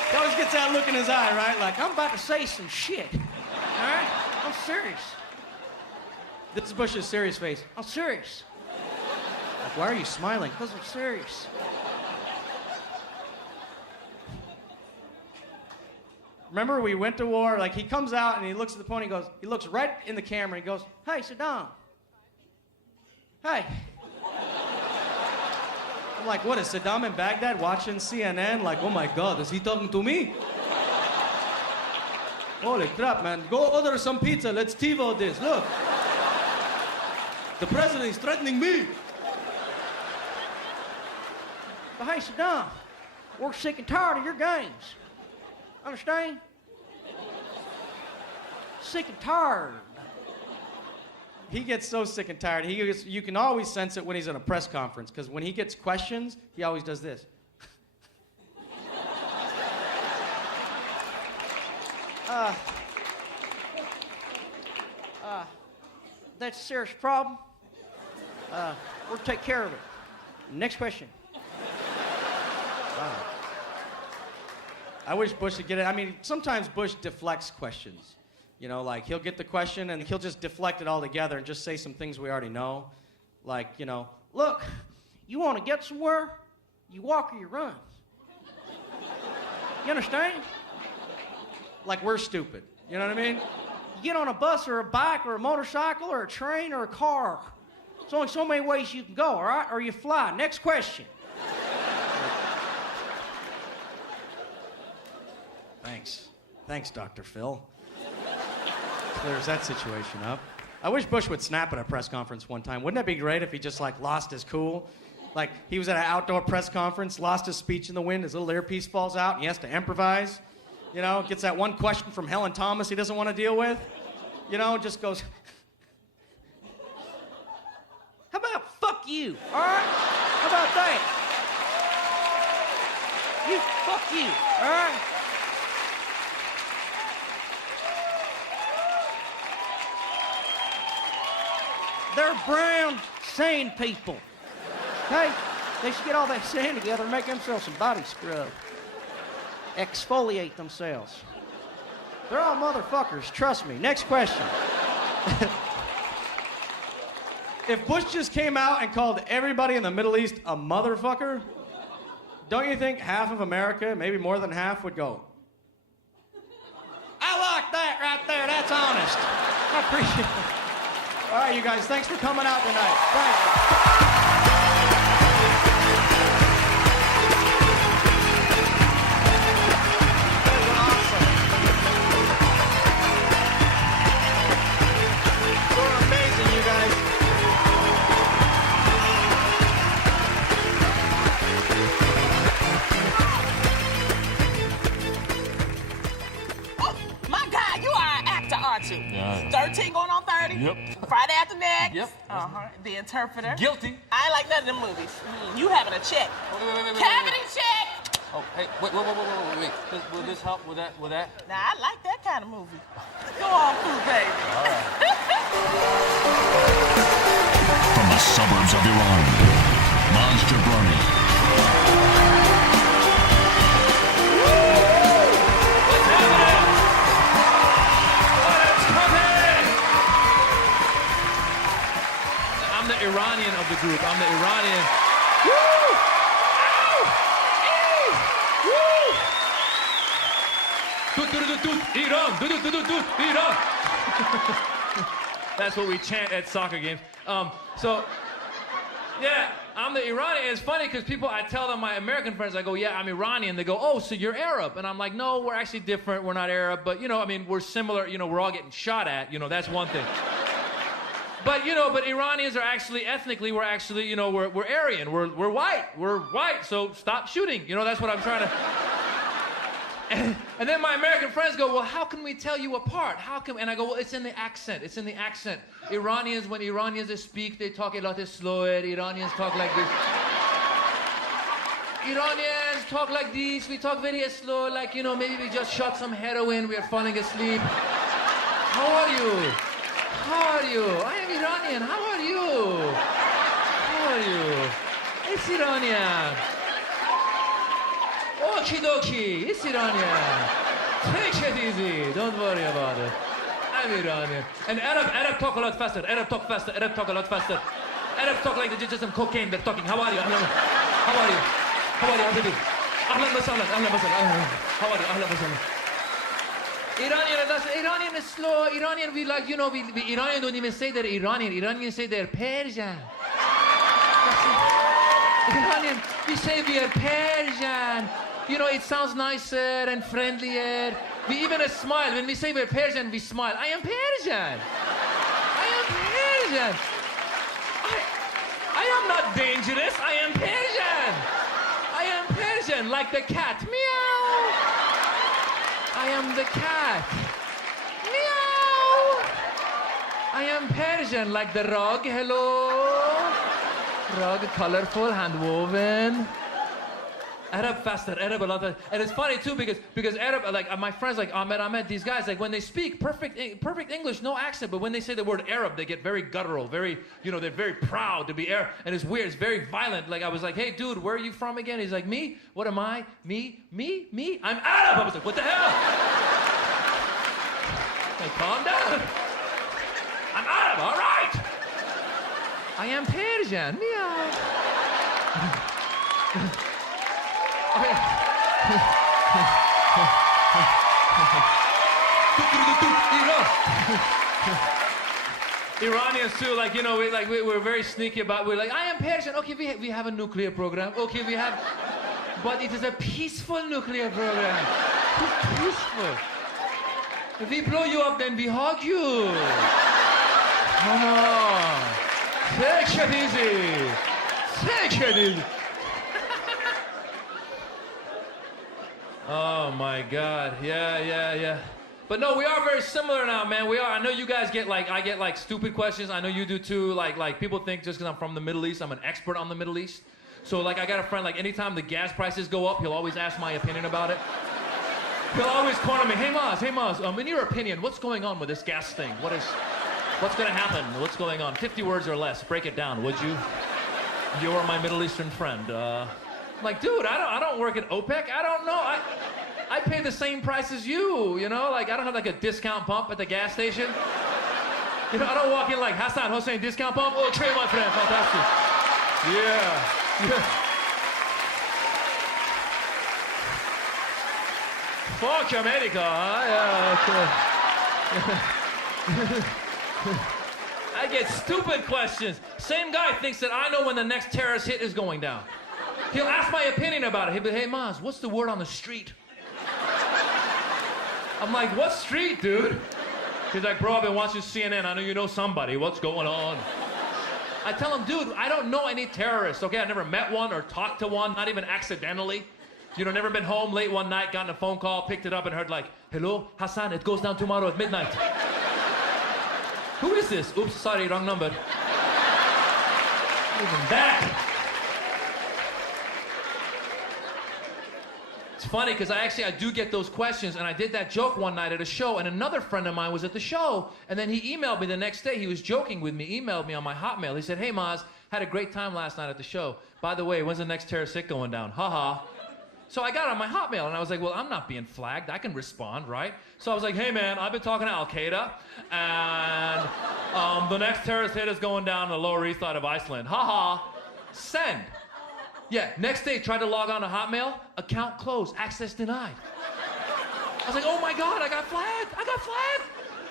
He always gets that look in his eye, right? Like, I'm about to say some shit. All right? I'm serious. This is Bush's serious face. I'm serious. Like, why are you smiling? Because I'm serious. Remember, we went to war, like, he comes out and he looks at the pony, he looks right in the camera, and he goes, hey, Saddam. Hey. I'm like, what, is Saddam in Baghdad watching CNN? Like, oh my God, is he talking to me? Holy crap, man. Go order some pizza, let's TiVo this, look. The president is threatening me. But hey, Saddam, we're sick and tired of your games. Understand? Sick and tired. He gets so sick and tired. You can always sense it when he's in a press conference, because when he gets questions, he always does this. That's a serious problem. We'll take care of it. Next question. I wish Bush would get it. I mean, sometimes Bush deflects questions. You know, like he'll get the question and he'll just deflect it all together and just say some things we already know. Like, you know, look, you want to get somewhere? You walk or you run. You understand? Like we're stupid. You know what I mean? You get on a bus or a bike or a motorcycle or a train or a car. There's only so many ways you can go, all right? Or you fly. Next question. Thanks. Thanks, Dr. Phil. Clears that situation up. I wish Bush would snap at a press conference one time. Wouldn't that be great if he just, like, lost his cool? Like, he was at an outdoor press conference, lost his speech in the wind, his little earpiece falls out, and he has to improvise. You know, gets that one question from Helen Thomas he doesn't want to deal with. You know, just goes, how about fuck you, all right? How about that? You, fuck you, all right? They're brown, sane people. Okay? They should get all that sand together and make themselves some body scrub. Exfoliate themselves. They're all motherfuckers, trust me. Next question. If Bush just came out and called everybody in the Middle East a motherfucker, don't you think half of America, maybe more than half, would go, I like that right there, that's honest. I appreciate it. All right, you guys, thanks for coming out tonight. Thanks. Yeah. 13 going on 30. Yep. Friday After Next. Yep. The Interpreter. Guilty. I ain't like none of them movies. You having a check. Wait. Cavity check. Oh, hey, wait. Will this help with that? Now, I like that kind of movie. Go on through, baby. All right. From the suburbs of Iran, Moz Jabroni. I'm the Iranian of the group. I'm the Iranian. Iran. That's what we chant at soccer games. Yeah, I'm the Iranian. It's funny because I tell them, my American friends, I go, yeah, I'm Iranian. They go, oh, so you're Arab. And I'm like, no, we're actually different. We're not Arab. But, we're similar. We're all getting shot at. That's one thing. But Iranians are actually, ethnically, we're actually, we're Aryan. We're white. We're white. So stop shooting. That's what I'm trying to... And then my American friends go, well, how can we tell you apart? How come? And I go, well, it's in the accent. It's in the accent. Iranians, when Iranians speak, they talk a lot slower. Iranians talk like this. Iranians talk like this. We talk very slow, like, maybe we just shot some heroin. We are falling asleep. How are you? How are you? I am Iranian. How are you? How are you? It's Iranian. Okie dokie, it's Iranian. Take it easy, don't worry about it. I'm Iranian. And Arab talk a lot faster. Arab talk faster. Arab talk a lot faster. Arab talk like they just some cocaine. They're talking. How are you? How are you? How are you, Habibi? Ahlan masahlan. Ahlan masahlan. How are you? Ahlan masahlan. Iranian is slow. Iranian, we like, we Iranian don't even say they're Iranian. Iranians say they're Persian. Iranian, we say we are Persian. It sounds nicer and friendlier. We even smile. When we say we're Persian, we smile. I am Persian. I am Persian. I am not dangerous. I am Persian. I am Persian, like the cat. Meow. I am the cat. Meow. I am Persian, like the rug. Hello. Rug, colorful, hand-woven. Arab faster, Arab a lot faster. And it's funny too because Arab, like my friends like Ahmed, these guys, like when they speak perfect English, no accent, but when they say the word Arab, they get very guttural, very, they're very proud to be Arab. And it's weird, it's very violent. Like I was like, hey dude, where are you from again? He's like, me? What am I? Me? I'm Arab! I was like, what the hell? Hey, calm down. I'm Arab, all right. I am Persian. Meow. Iranians too, like, you know, we're very sneaky about. We're like, I am Persian. Okay, we have a nuclear program. Okay, we have, but it is a peaceful nuclear program. Peaceful. If we blow you up, then we hug you. Come on, take it easy. Take it easy. Oh my God, yeah. But no, we are very similar now, man. We are. I know you guys get I get stupid questions. I know you do too. Like people think just because I'm from the Middle East, I'm an expert on the Middle East. So like I got a friend, like anytime the gas prices go up, he'll always ask my opinion about it. He'll always corner me, hey Moz, in your opinion, what's going on with this gas thing? What's gonna happen? What's going on? 50 words or less, break it down, would you? You're my Middle Eastern friend. I'm like, dude, I don't work at OPEC. I don't know. I pay the same price as you know? Like, I don't have like a discount pump at the gas station. You know, I don't walk in like, Hassan, Hossein, discount pump? Okay, my friend, fantastic. Yeah. Fuck America, huh? Yeah, okay. I get stupid questions. Same guy thinks that I know when the next terrorist hit is going down. He'll ask my opinion about it. He'll be, hey, Moz, what's the word on the street? I'm like, what street, dude? He's like, bro, I've been watching CNN. I know you know somebody. What's going on? I tell him, dude, I don't know any terrorists, okay? I've never met one or talked to one, not even accidentally. You know, never been home late one night, gotten a phone call, picked it up and heard like, hello, Hassan, it goes down tomorrow at midnight. Who is this? Oops, sorry, wrong number. Even that. It's funny because I do get those questions, and I did that joke one night at a show, and another friend of mine was at the show, and then he emailed me the next day. He was joking with me, emailed me on my Hotmail. He said, hey, Moz, had a great time last night at the show. By the way, when's the next terrorist hit going down? Ha. So I got on my Hotmail, and I was like, well, I'm not being flagged. I can respond, right? So I was like, hey, man, I've been talking to Al-Qaeda, and the next terrorist hit is going down the Lower East Side of Iceland. Ha. Send. Yeah, next day, tried to log on to Hotmail, account closed, access denied. I was like, oh my God, I got flagged.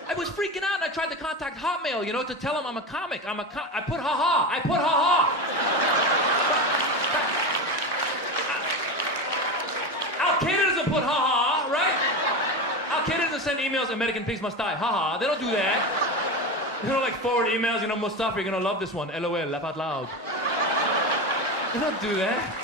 I was freaking out, and I tried to contact Hotmail, you know, to tell them I'm a comic. I put ha. Al-Qaeda doesn't put ha, right? Al-Qaeda doesn't send emails, American peace must die. Ha. They don't do that. They don't like forward emails, you know, Mustafa, you're gonna love this one. LOL, laugh out loud. They don't do that.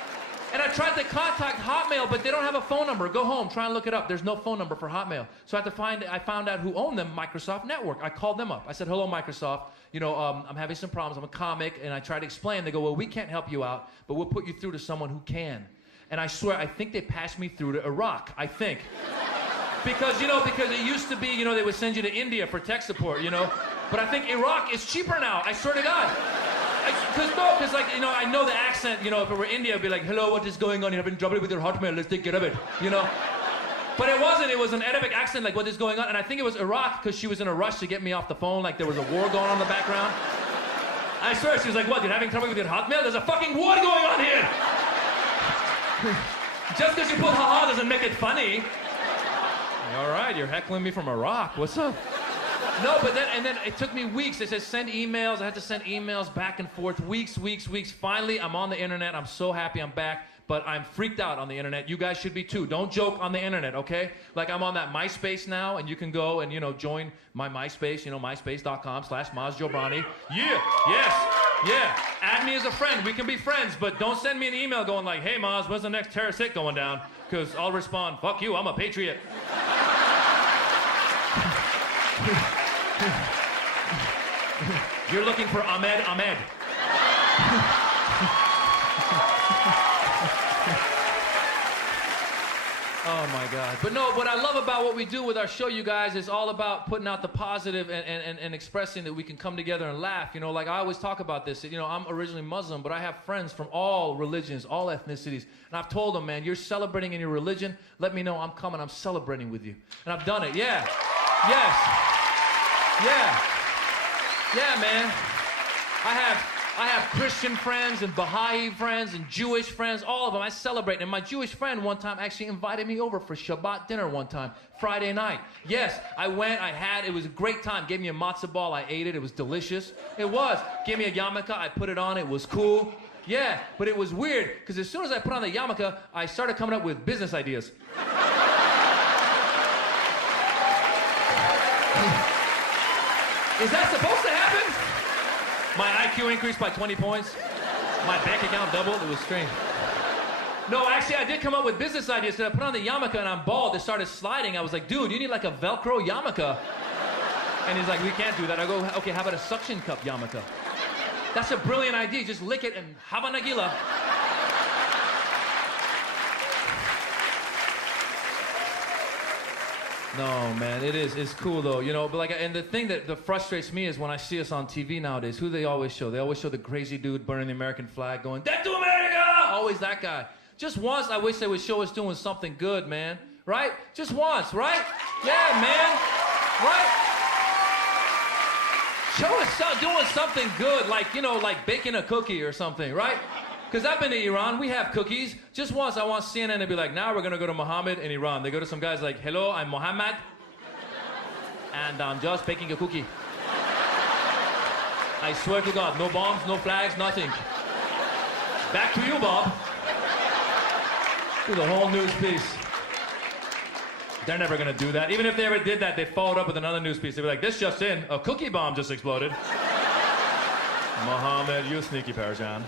And I tried to contact Hotmail, but they don't have a phone number. Go home, try and look it up. There's no phone number for Hotmail. So I found out who owned them, Microsoft Network. I called them up. I said, hello, Microsoft. You know, I'm having some problems. I'm a comic. And I tried to explain. They go, well, we can't help you out, but we'll put you through to someone who can. And I swear, I think they passed me through to Iraq. I think. Because it used to be, you know, they would send you to India for tech support, you know. But I think Iraq is cheaper now. I swear to God. Because like, you know, I know the accent, you know, if it were India, I'd be like, hello, what is going on? You've been trouble with your Hotmail, let's take care of it, you know? But it wasn't, it was an Arabic accent, like, what is going on? And I think it was Iraq, because she was in a rush to get me off the phone, like there was a war going on in the background. I swear, she was like, what, you're having trouble with your Hotmail? There's a fucking war going on here! Just because you put haha doesn't make it funny. All right, you're heckling me from Iraq, what's up? No, but then it took me weeks. They said send emails. I had to send emails back and forth, weeks. Finally, I'm on the internet. I'm so happy I'm back, but I'm freaked out on the internet. You guys should be too. Don't joke on the internet, okay? Like I'm on that MySpace now, and you can go and, you know, join my MySpace, you know, myspace.com/Moz Jabroni. Yeah, yes, yeah. Add me as a friend. We can be friends, but don't send me an email going like, hey, Moz, when's the next terrorist hit going down? Because I'll respond, fuck you, I'm a patriot. You're looking for Ahmed Ahmed. Oh my God. But no, what I love about what we do with our show, you guys, is all about putting out the positive and expressing that we can come together and laugh. You know, like I always talk about this. You know, I'm originally Muslim, but I have friends from all religions, all ethnicities. And I've told them, man, you're celebrating in your religion. Let me know I'm coming. I'm celebrating with you. And I've done it. Yeah. Yes. Yeah, man. I have Christian friends and Baha'i friends and Jewish friends, all of them. I celebrate. And my Jewish friend one time actually invited me over for Shabbat dinner one time, Friday night. Yes, I went, it was a great time. Gave me a matzah ball, I ate it, it was delicious. It was. Gave me a yarmulke, I put it on, it was cool. Yeah, but it was weird, because as soon as I put on the yarmulke, I started coming up with business ideas. Is that supposed to happen? My IQ increased by 20 points. My bank account doubled. It was strange. No, actually, I did come up with business ideas. So I put on the yarmulke and I'm bald. It started sliding. I was like, dude, you need like a Velcro yarmulke. And he's like, we can't do that. I go, okay, how about a suction cup yarmulke? That's a brilliant idea. Just lick it and have a nagila. No, man, it's cool though, you know. But like, and the thing that frustrates me is when I see us on TV nowadays, who they always show? They always show the crazy dude burning the American flag, going "Death to America!" Always that guy. Just once, I wish they would show us doing something good, man. Right? Just once, right? Yeah, man. Right? Show us doing something good, like, you know, like baking a cookie or something, right? Because I've been to Iran, we have cookies. Just once I want CNN to be like, now we're gonna go to Mohammed in Iran. They go to some guys like, hello, I'm Mohammed, and I'm just baking a cookie. I swear to God, no bombs, no flags, nothing. Back to you, Bob. Do the whole news piece. They're never gonna do that. Even if they ever did that, they'd follow it up with another news piece. They'd be like, this just in, a cookie bomb just exploded. Mohammed, you sneaky Persian.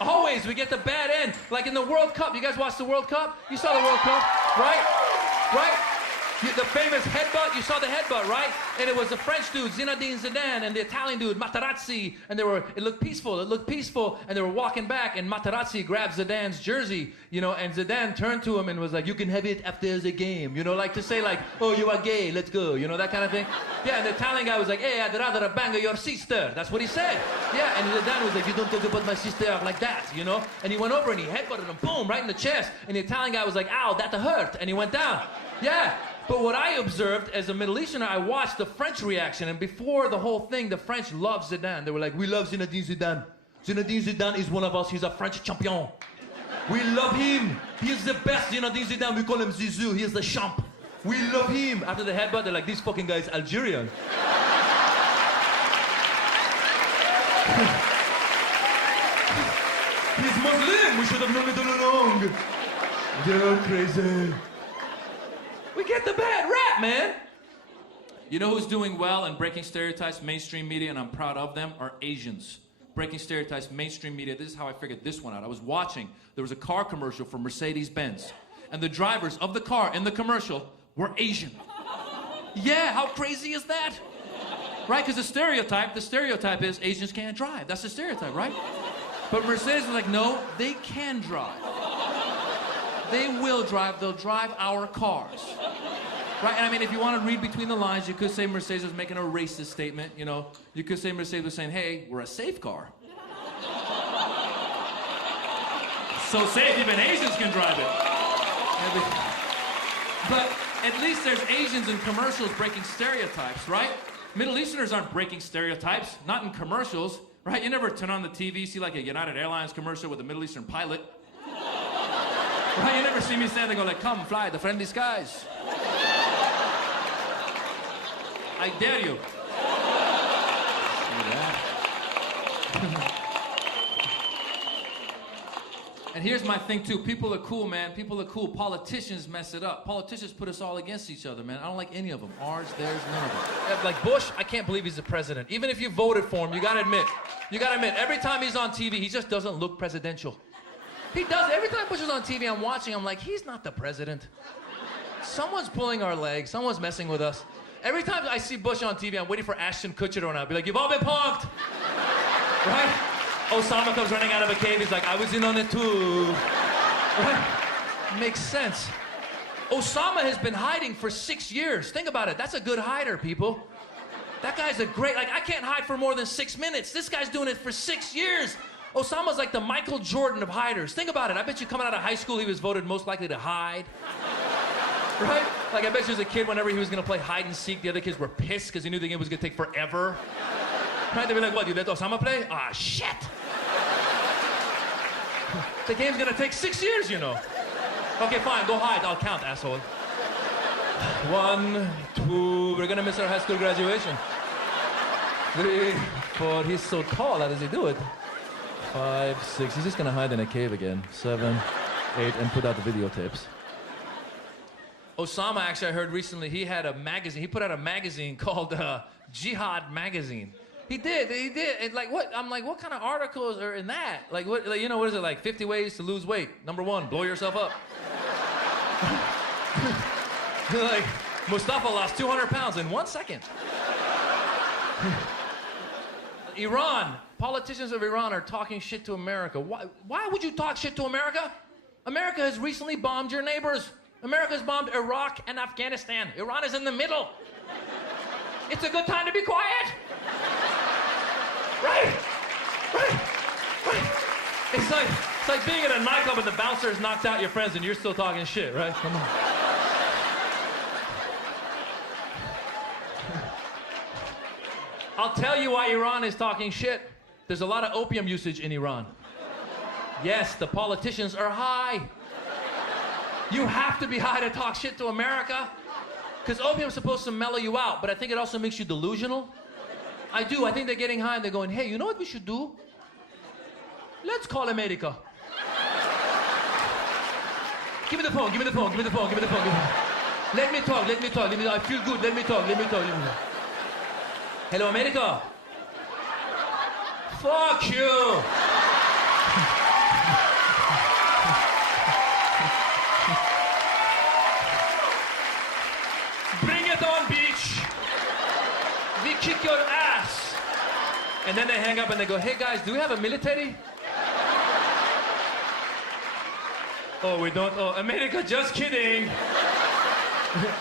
Always, we get the bad end. Like in the World Cup. You guys watched the World Cup? You saw the World Cup, right? Right? The famous headbutt, you saw the headbutt, right? And it was the French dude, Zinedine Zidane, and the Italian dude, Materazzi, and it looked peaceful, and they were walking back, and Materazzi grabbed Zidane's jersey, you know, and Zidane turned to him and was like, you can have it after the game, you know, like to say like, oh, you are gay, let's go, you know, that kind of thing. Yeah, and the Italian guy was like, hey, I'd rather bang your sister. That's what he said. Yeah, and Zidane was like, you don't talk about my sister like that, you know? And he went over and he headbutted him, boom, right in the chest. And the Italian guy was like, ow, that hurt, and he went down. Yeah. But what I observed as a Middle Easterner, I watched the French reaction, and before the whole thing, the French loved Zidane. They were like, we love Zinedine Zidane. Zinedine Zidane is one of us. He's a French champion. We love him. He is the best Zinedine Zidane. We call him Zizou. He is the champ. We love him. After the headbutt, they're like, this fucking guy is Algerian. He's Muslim. We should have known it all along. They're crazy. We get the bad rap, man. You know who's doing well and breaking stereotypes, mainstream media, and I'm proud of them, are Asians. Breaking stereotypes, mainstream media. This is how I figured this one out. I was watching. There was a car commercial for Mercedes-Benz, and the drivers of the car in the commercial were Asian. Yeah, how crazy is that? Right, because the stereotype is Asians can't drive. That's the stereotype, right? But Mercedes was like, no, they can drive. They will drive. They'll drive our cars. Right? And I mean, if you want to read between the lines, you could say Mercedes was making a racist statement, you know. You could say Mercedes was saying, hey, we're a safe car. So safe even Asians can drive it. But at least there's Asians in commercials breaking stereotypes, right? Middle Easterners aren't breaking stereotypes, not in commercials, right? You never turn on the TV, see like a United Airlines commercial with a Middle Eastern pilot. Right, you never see me stand there and go like, come fly the friendly skies. I dare you. And here's my thing too, people are cool, man. People are cool. Politicians mess it up. Politicians put us all against each other, man. I don't like any of them. Ours, theirs, none of them. Yeah, like Bush, I can't believe he's the president. Even if you voted for him, you gotta admit, every time he's on TV, he just doesn't look presidential. He does. Every time Bush is on TV, I'm watching, I'm like, he's not the president. Someone's pulling our legs. Someone's messing with us. Every time I see Bush on TV, I'm waiting for Ashton Kutcher to run out. Be like, you've all been punked. Right? Osama comes running out of a cave. He's like, I was in on it too. Right? Makes sense. Osama has been hiding for 6 years. Think about it. That's a good hider, people. That guy's a great, like, I can't hide for more than 6 minutes. This guy's doing it for 6 years. Osama's like the Michael Jordan of hiders. Think about it. I bet you coming out of high school, he was voted most likely to hide. Right? Like, I bet you as a kid, whenever he was gonna play hide and seek, the other kids were pissed because they knew the game was gonna take forever. Right? They'd be like, what, you let Osama play? Ah, shit! The game's gonna take 6 years, you know. Okay, fine, go hide. I'll count, asshole. 1, 2, we're gonna miss our high school graduation. 3, 4, he's so tall, how does he do it? 5, 6, he's just gonna hide in a cave again. 7, 8, and put out the videotapes. Osama, actually, I heard recently, he had a magazine. He put out a magazine called Jihad Magazine. He did. And like, what? I'm like, what kind of articles are in that? Like, what? Like, you know, what is it? Like 50 ways to lose weight. Number 1, blow yourself up. Like, Mustafa lost 200 pounds in 1 second. Iran. Politicians of Iran are talking shit to America. Why would you talk shit to America? America has recently bombed your neighbors. America's bombed Iraq and Afghanistan. Iran is in the middle. It's a good time to be quiet. Right? It's like being at a nightclub and the bouncer has knocked out your friends and you're still talking shit, right? Come on. I'll tell you why Iran is talking shit. There's a lot of opium usage in Iran. Yes, the politicians are high. You have to be high to talk shit to America. Because opium's supposed to mellow you out, but I think it also makes you delusional. I do. I think they're getting high and they're going, hey, you know what we should do? Let's call America. Give me the phone, give me the phone, give me the phone, give me the phone. Give me the phone. Let me talk. I feel good. Let me talk. Hello, America. Fuck you. Bring it on, beach. We kick your ass. And then they hang up and they go, hey guys, do we have a military? Oh, we don't. Oh, America, just kidding.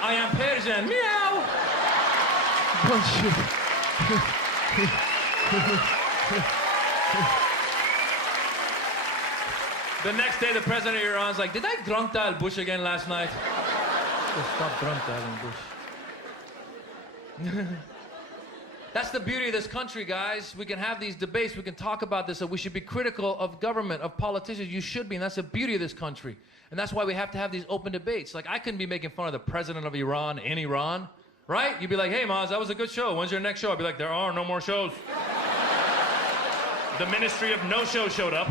I am Persian. Meow. Bullshit. The next day, the president of Iran's like, did I drunk dial Bush again last night? Stop drunk dialing Bush. That's the beauty of this country, guys. We can have these debates. We can talk about this. So we should be critical of government, of politicians. You should be, and that's the beauty of this country. And that's why we have to have these open debates. Like, I couldn't be making fun of the president of Iran in Iran, right? You'd be like, hey, Moz, that was a good show. When's your next show? I'd be like, there are no more shows. The Ministry of No-Show showed up.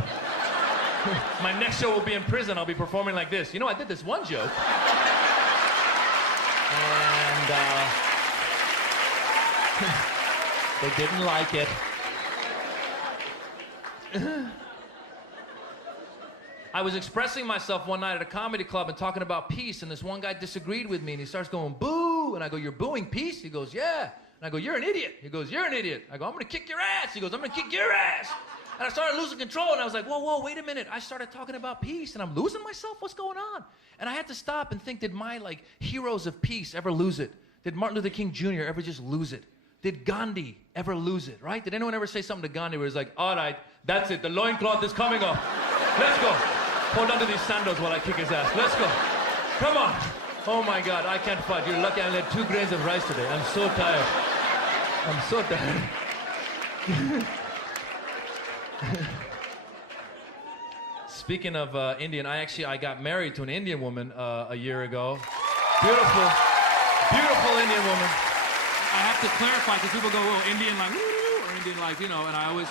My next show will be in prison. I'll be performing like this. You know, I did this one joke. And, they didn't like it. I was expressing myself one night at a comedy club and talking about peace, and this one guy disagreed with me, and he starts going, boo! And I go, you're booing peace? He goes, yeah. And I go, you're an idiot. He goes, you're an idiot. I go, I'm gonna kick your ass. He goes, I'm gonna kick your ass. And I started losing control, and I was like, whoa, wait a minute. I started talking about peace, and I'm losing myself? What's going on? And I had to stop and think, did my, heroes of peace ever lose it? Did Martin Luther King Jr. ever just lose it? Did Gandhi ever lose it, right? Did anyone ever say something to Gandhi where he's like, all right, that's it, the loincloth is coming off. Let's go. Hold on to these sandals while I kick his ass. Let's go. Come on. Oh my God, I can't fight. You're lucky I only had 2 grains of rice today. I'm so tired. I'm so tired. Speaking of Indian, I got married to an Indian woman a year ago. Beautiful Indian woman. I have to clarify because people go, oh, Indian like, woo, or Indian like, you know, and I always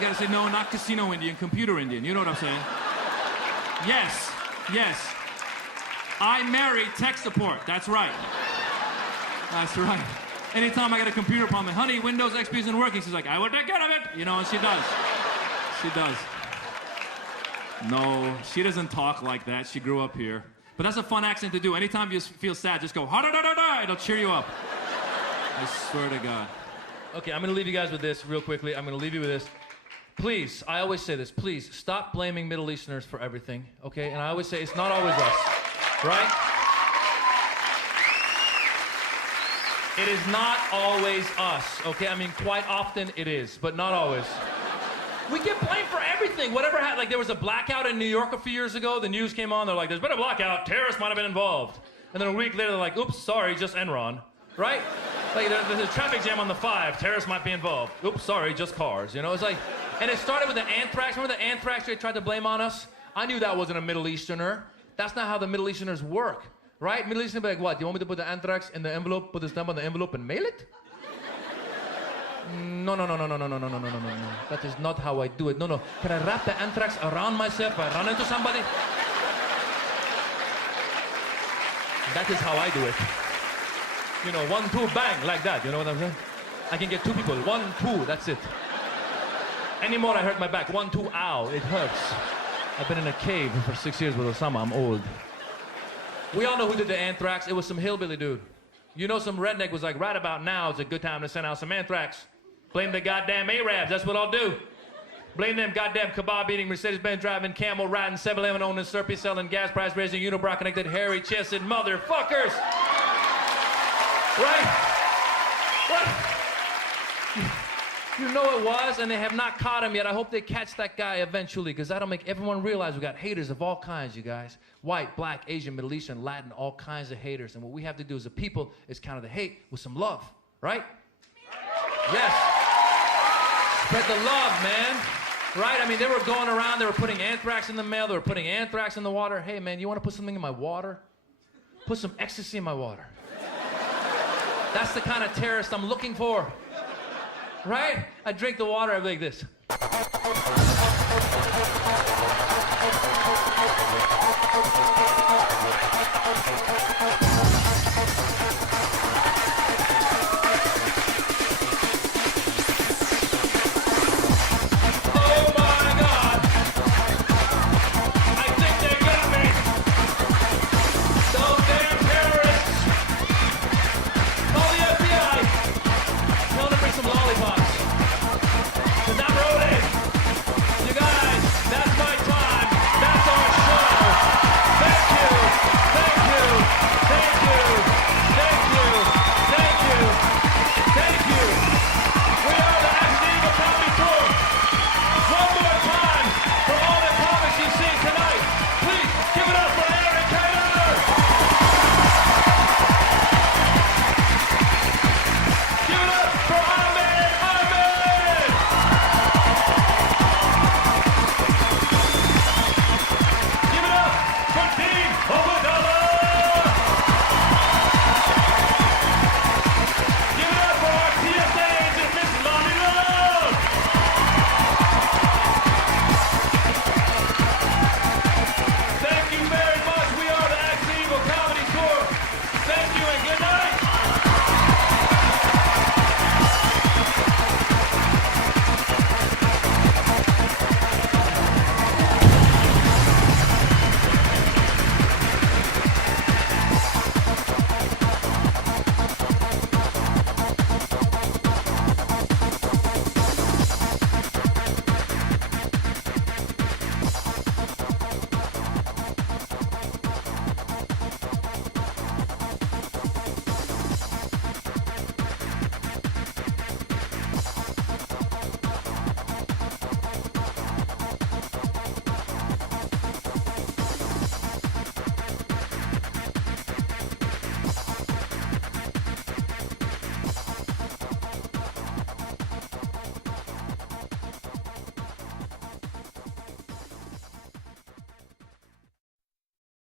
gotta say, no, not casino Indian, computer Indian. You know what I'm saying? Yes. I married tech support. That's right. Anytime I got a computer problem, honey, Windows XP isn't working. She's like, I will take care of it. You know, and she does. No, she doesn't talk like that. She grew up here. But that's a fun accent to do. Anytime you feel sad, just go, ha-da-da-da-da. It'll cheer you up. I swear to God. Okay, I'm going to leave you guys with this real quickly. I'm going to leave you with this. Please, I always say this, please stop blaming Middle Easterners for everything, okay? And I always say it's not always us, right? It is not always us, okay? I mean, quite often it is, but not always. We get blamed for everything. Whatever happened, there was a blackout in New York a few years ago. The news came on. They're like, there's been a blackout. Terrorists might have been involved. And then a week later, they're like, oops, sorry, just Enron, right? Like, there's a traffic jam on the 5. Terrorists might be involved. Oops, sorry, just cars. You know, it's like, and it started with the anthrax. Remember the anthrax they tried to blame on us? I knew that wasn't a Middle Easterner. That's not how the Middle Easterners work, right? Middle Easterners be like, what? You want me to put the anthrax in the envelope, put the stamp on the envelope, and mail it? No. That is not how I do it. No. Can I wrap the anthrax around myself if I run into somebody? That is how I do it. You know, 1, 2, bang, like that. You know what I'm saying? I can get 2 people. 1, 2, that's it. Anymore, I hurt my back. 1, 2, ow, it hurts. I've been in a cave for 6 years with Osama. I'm old. We all know who did the anthrax. It was some hillbilly dude. You know, some redneck was like, right about now is a good time to send out some anthrax. Blame the goddamn Arabs. That's what I'll do. Blame them goddamn kebab-eating, Mercedes-Benz driving, camel riding, 7-Eleven owning, Slurpee selling, gas price raising, unibrow connected, hairy-chested motherfuckers. Right? What? You know it was, and they have not caught him yet. I hope they catch that guy eventually, because that'll make everyone realize we got haters of all kinds, you guys. White, black, Asian, Middle Eastern, Latin, all kinds of haters. And what we have to do as a people is counter the hate with some love, right? Yes. Spread the love, man. Right? I mean, they were going around, they were putting anthrax in the mail, they were putting anthrax in the water. Hey, man, you want to put something in my water? Put some ecstasy in my water. That's the kind of terrorist I'm looking for. Right? I drink the water, I be like this.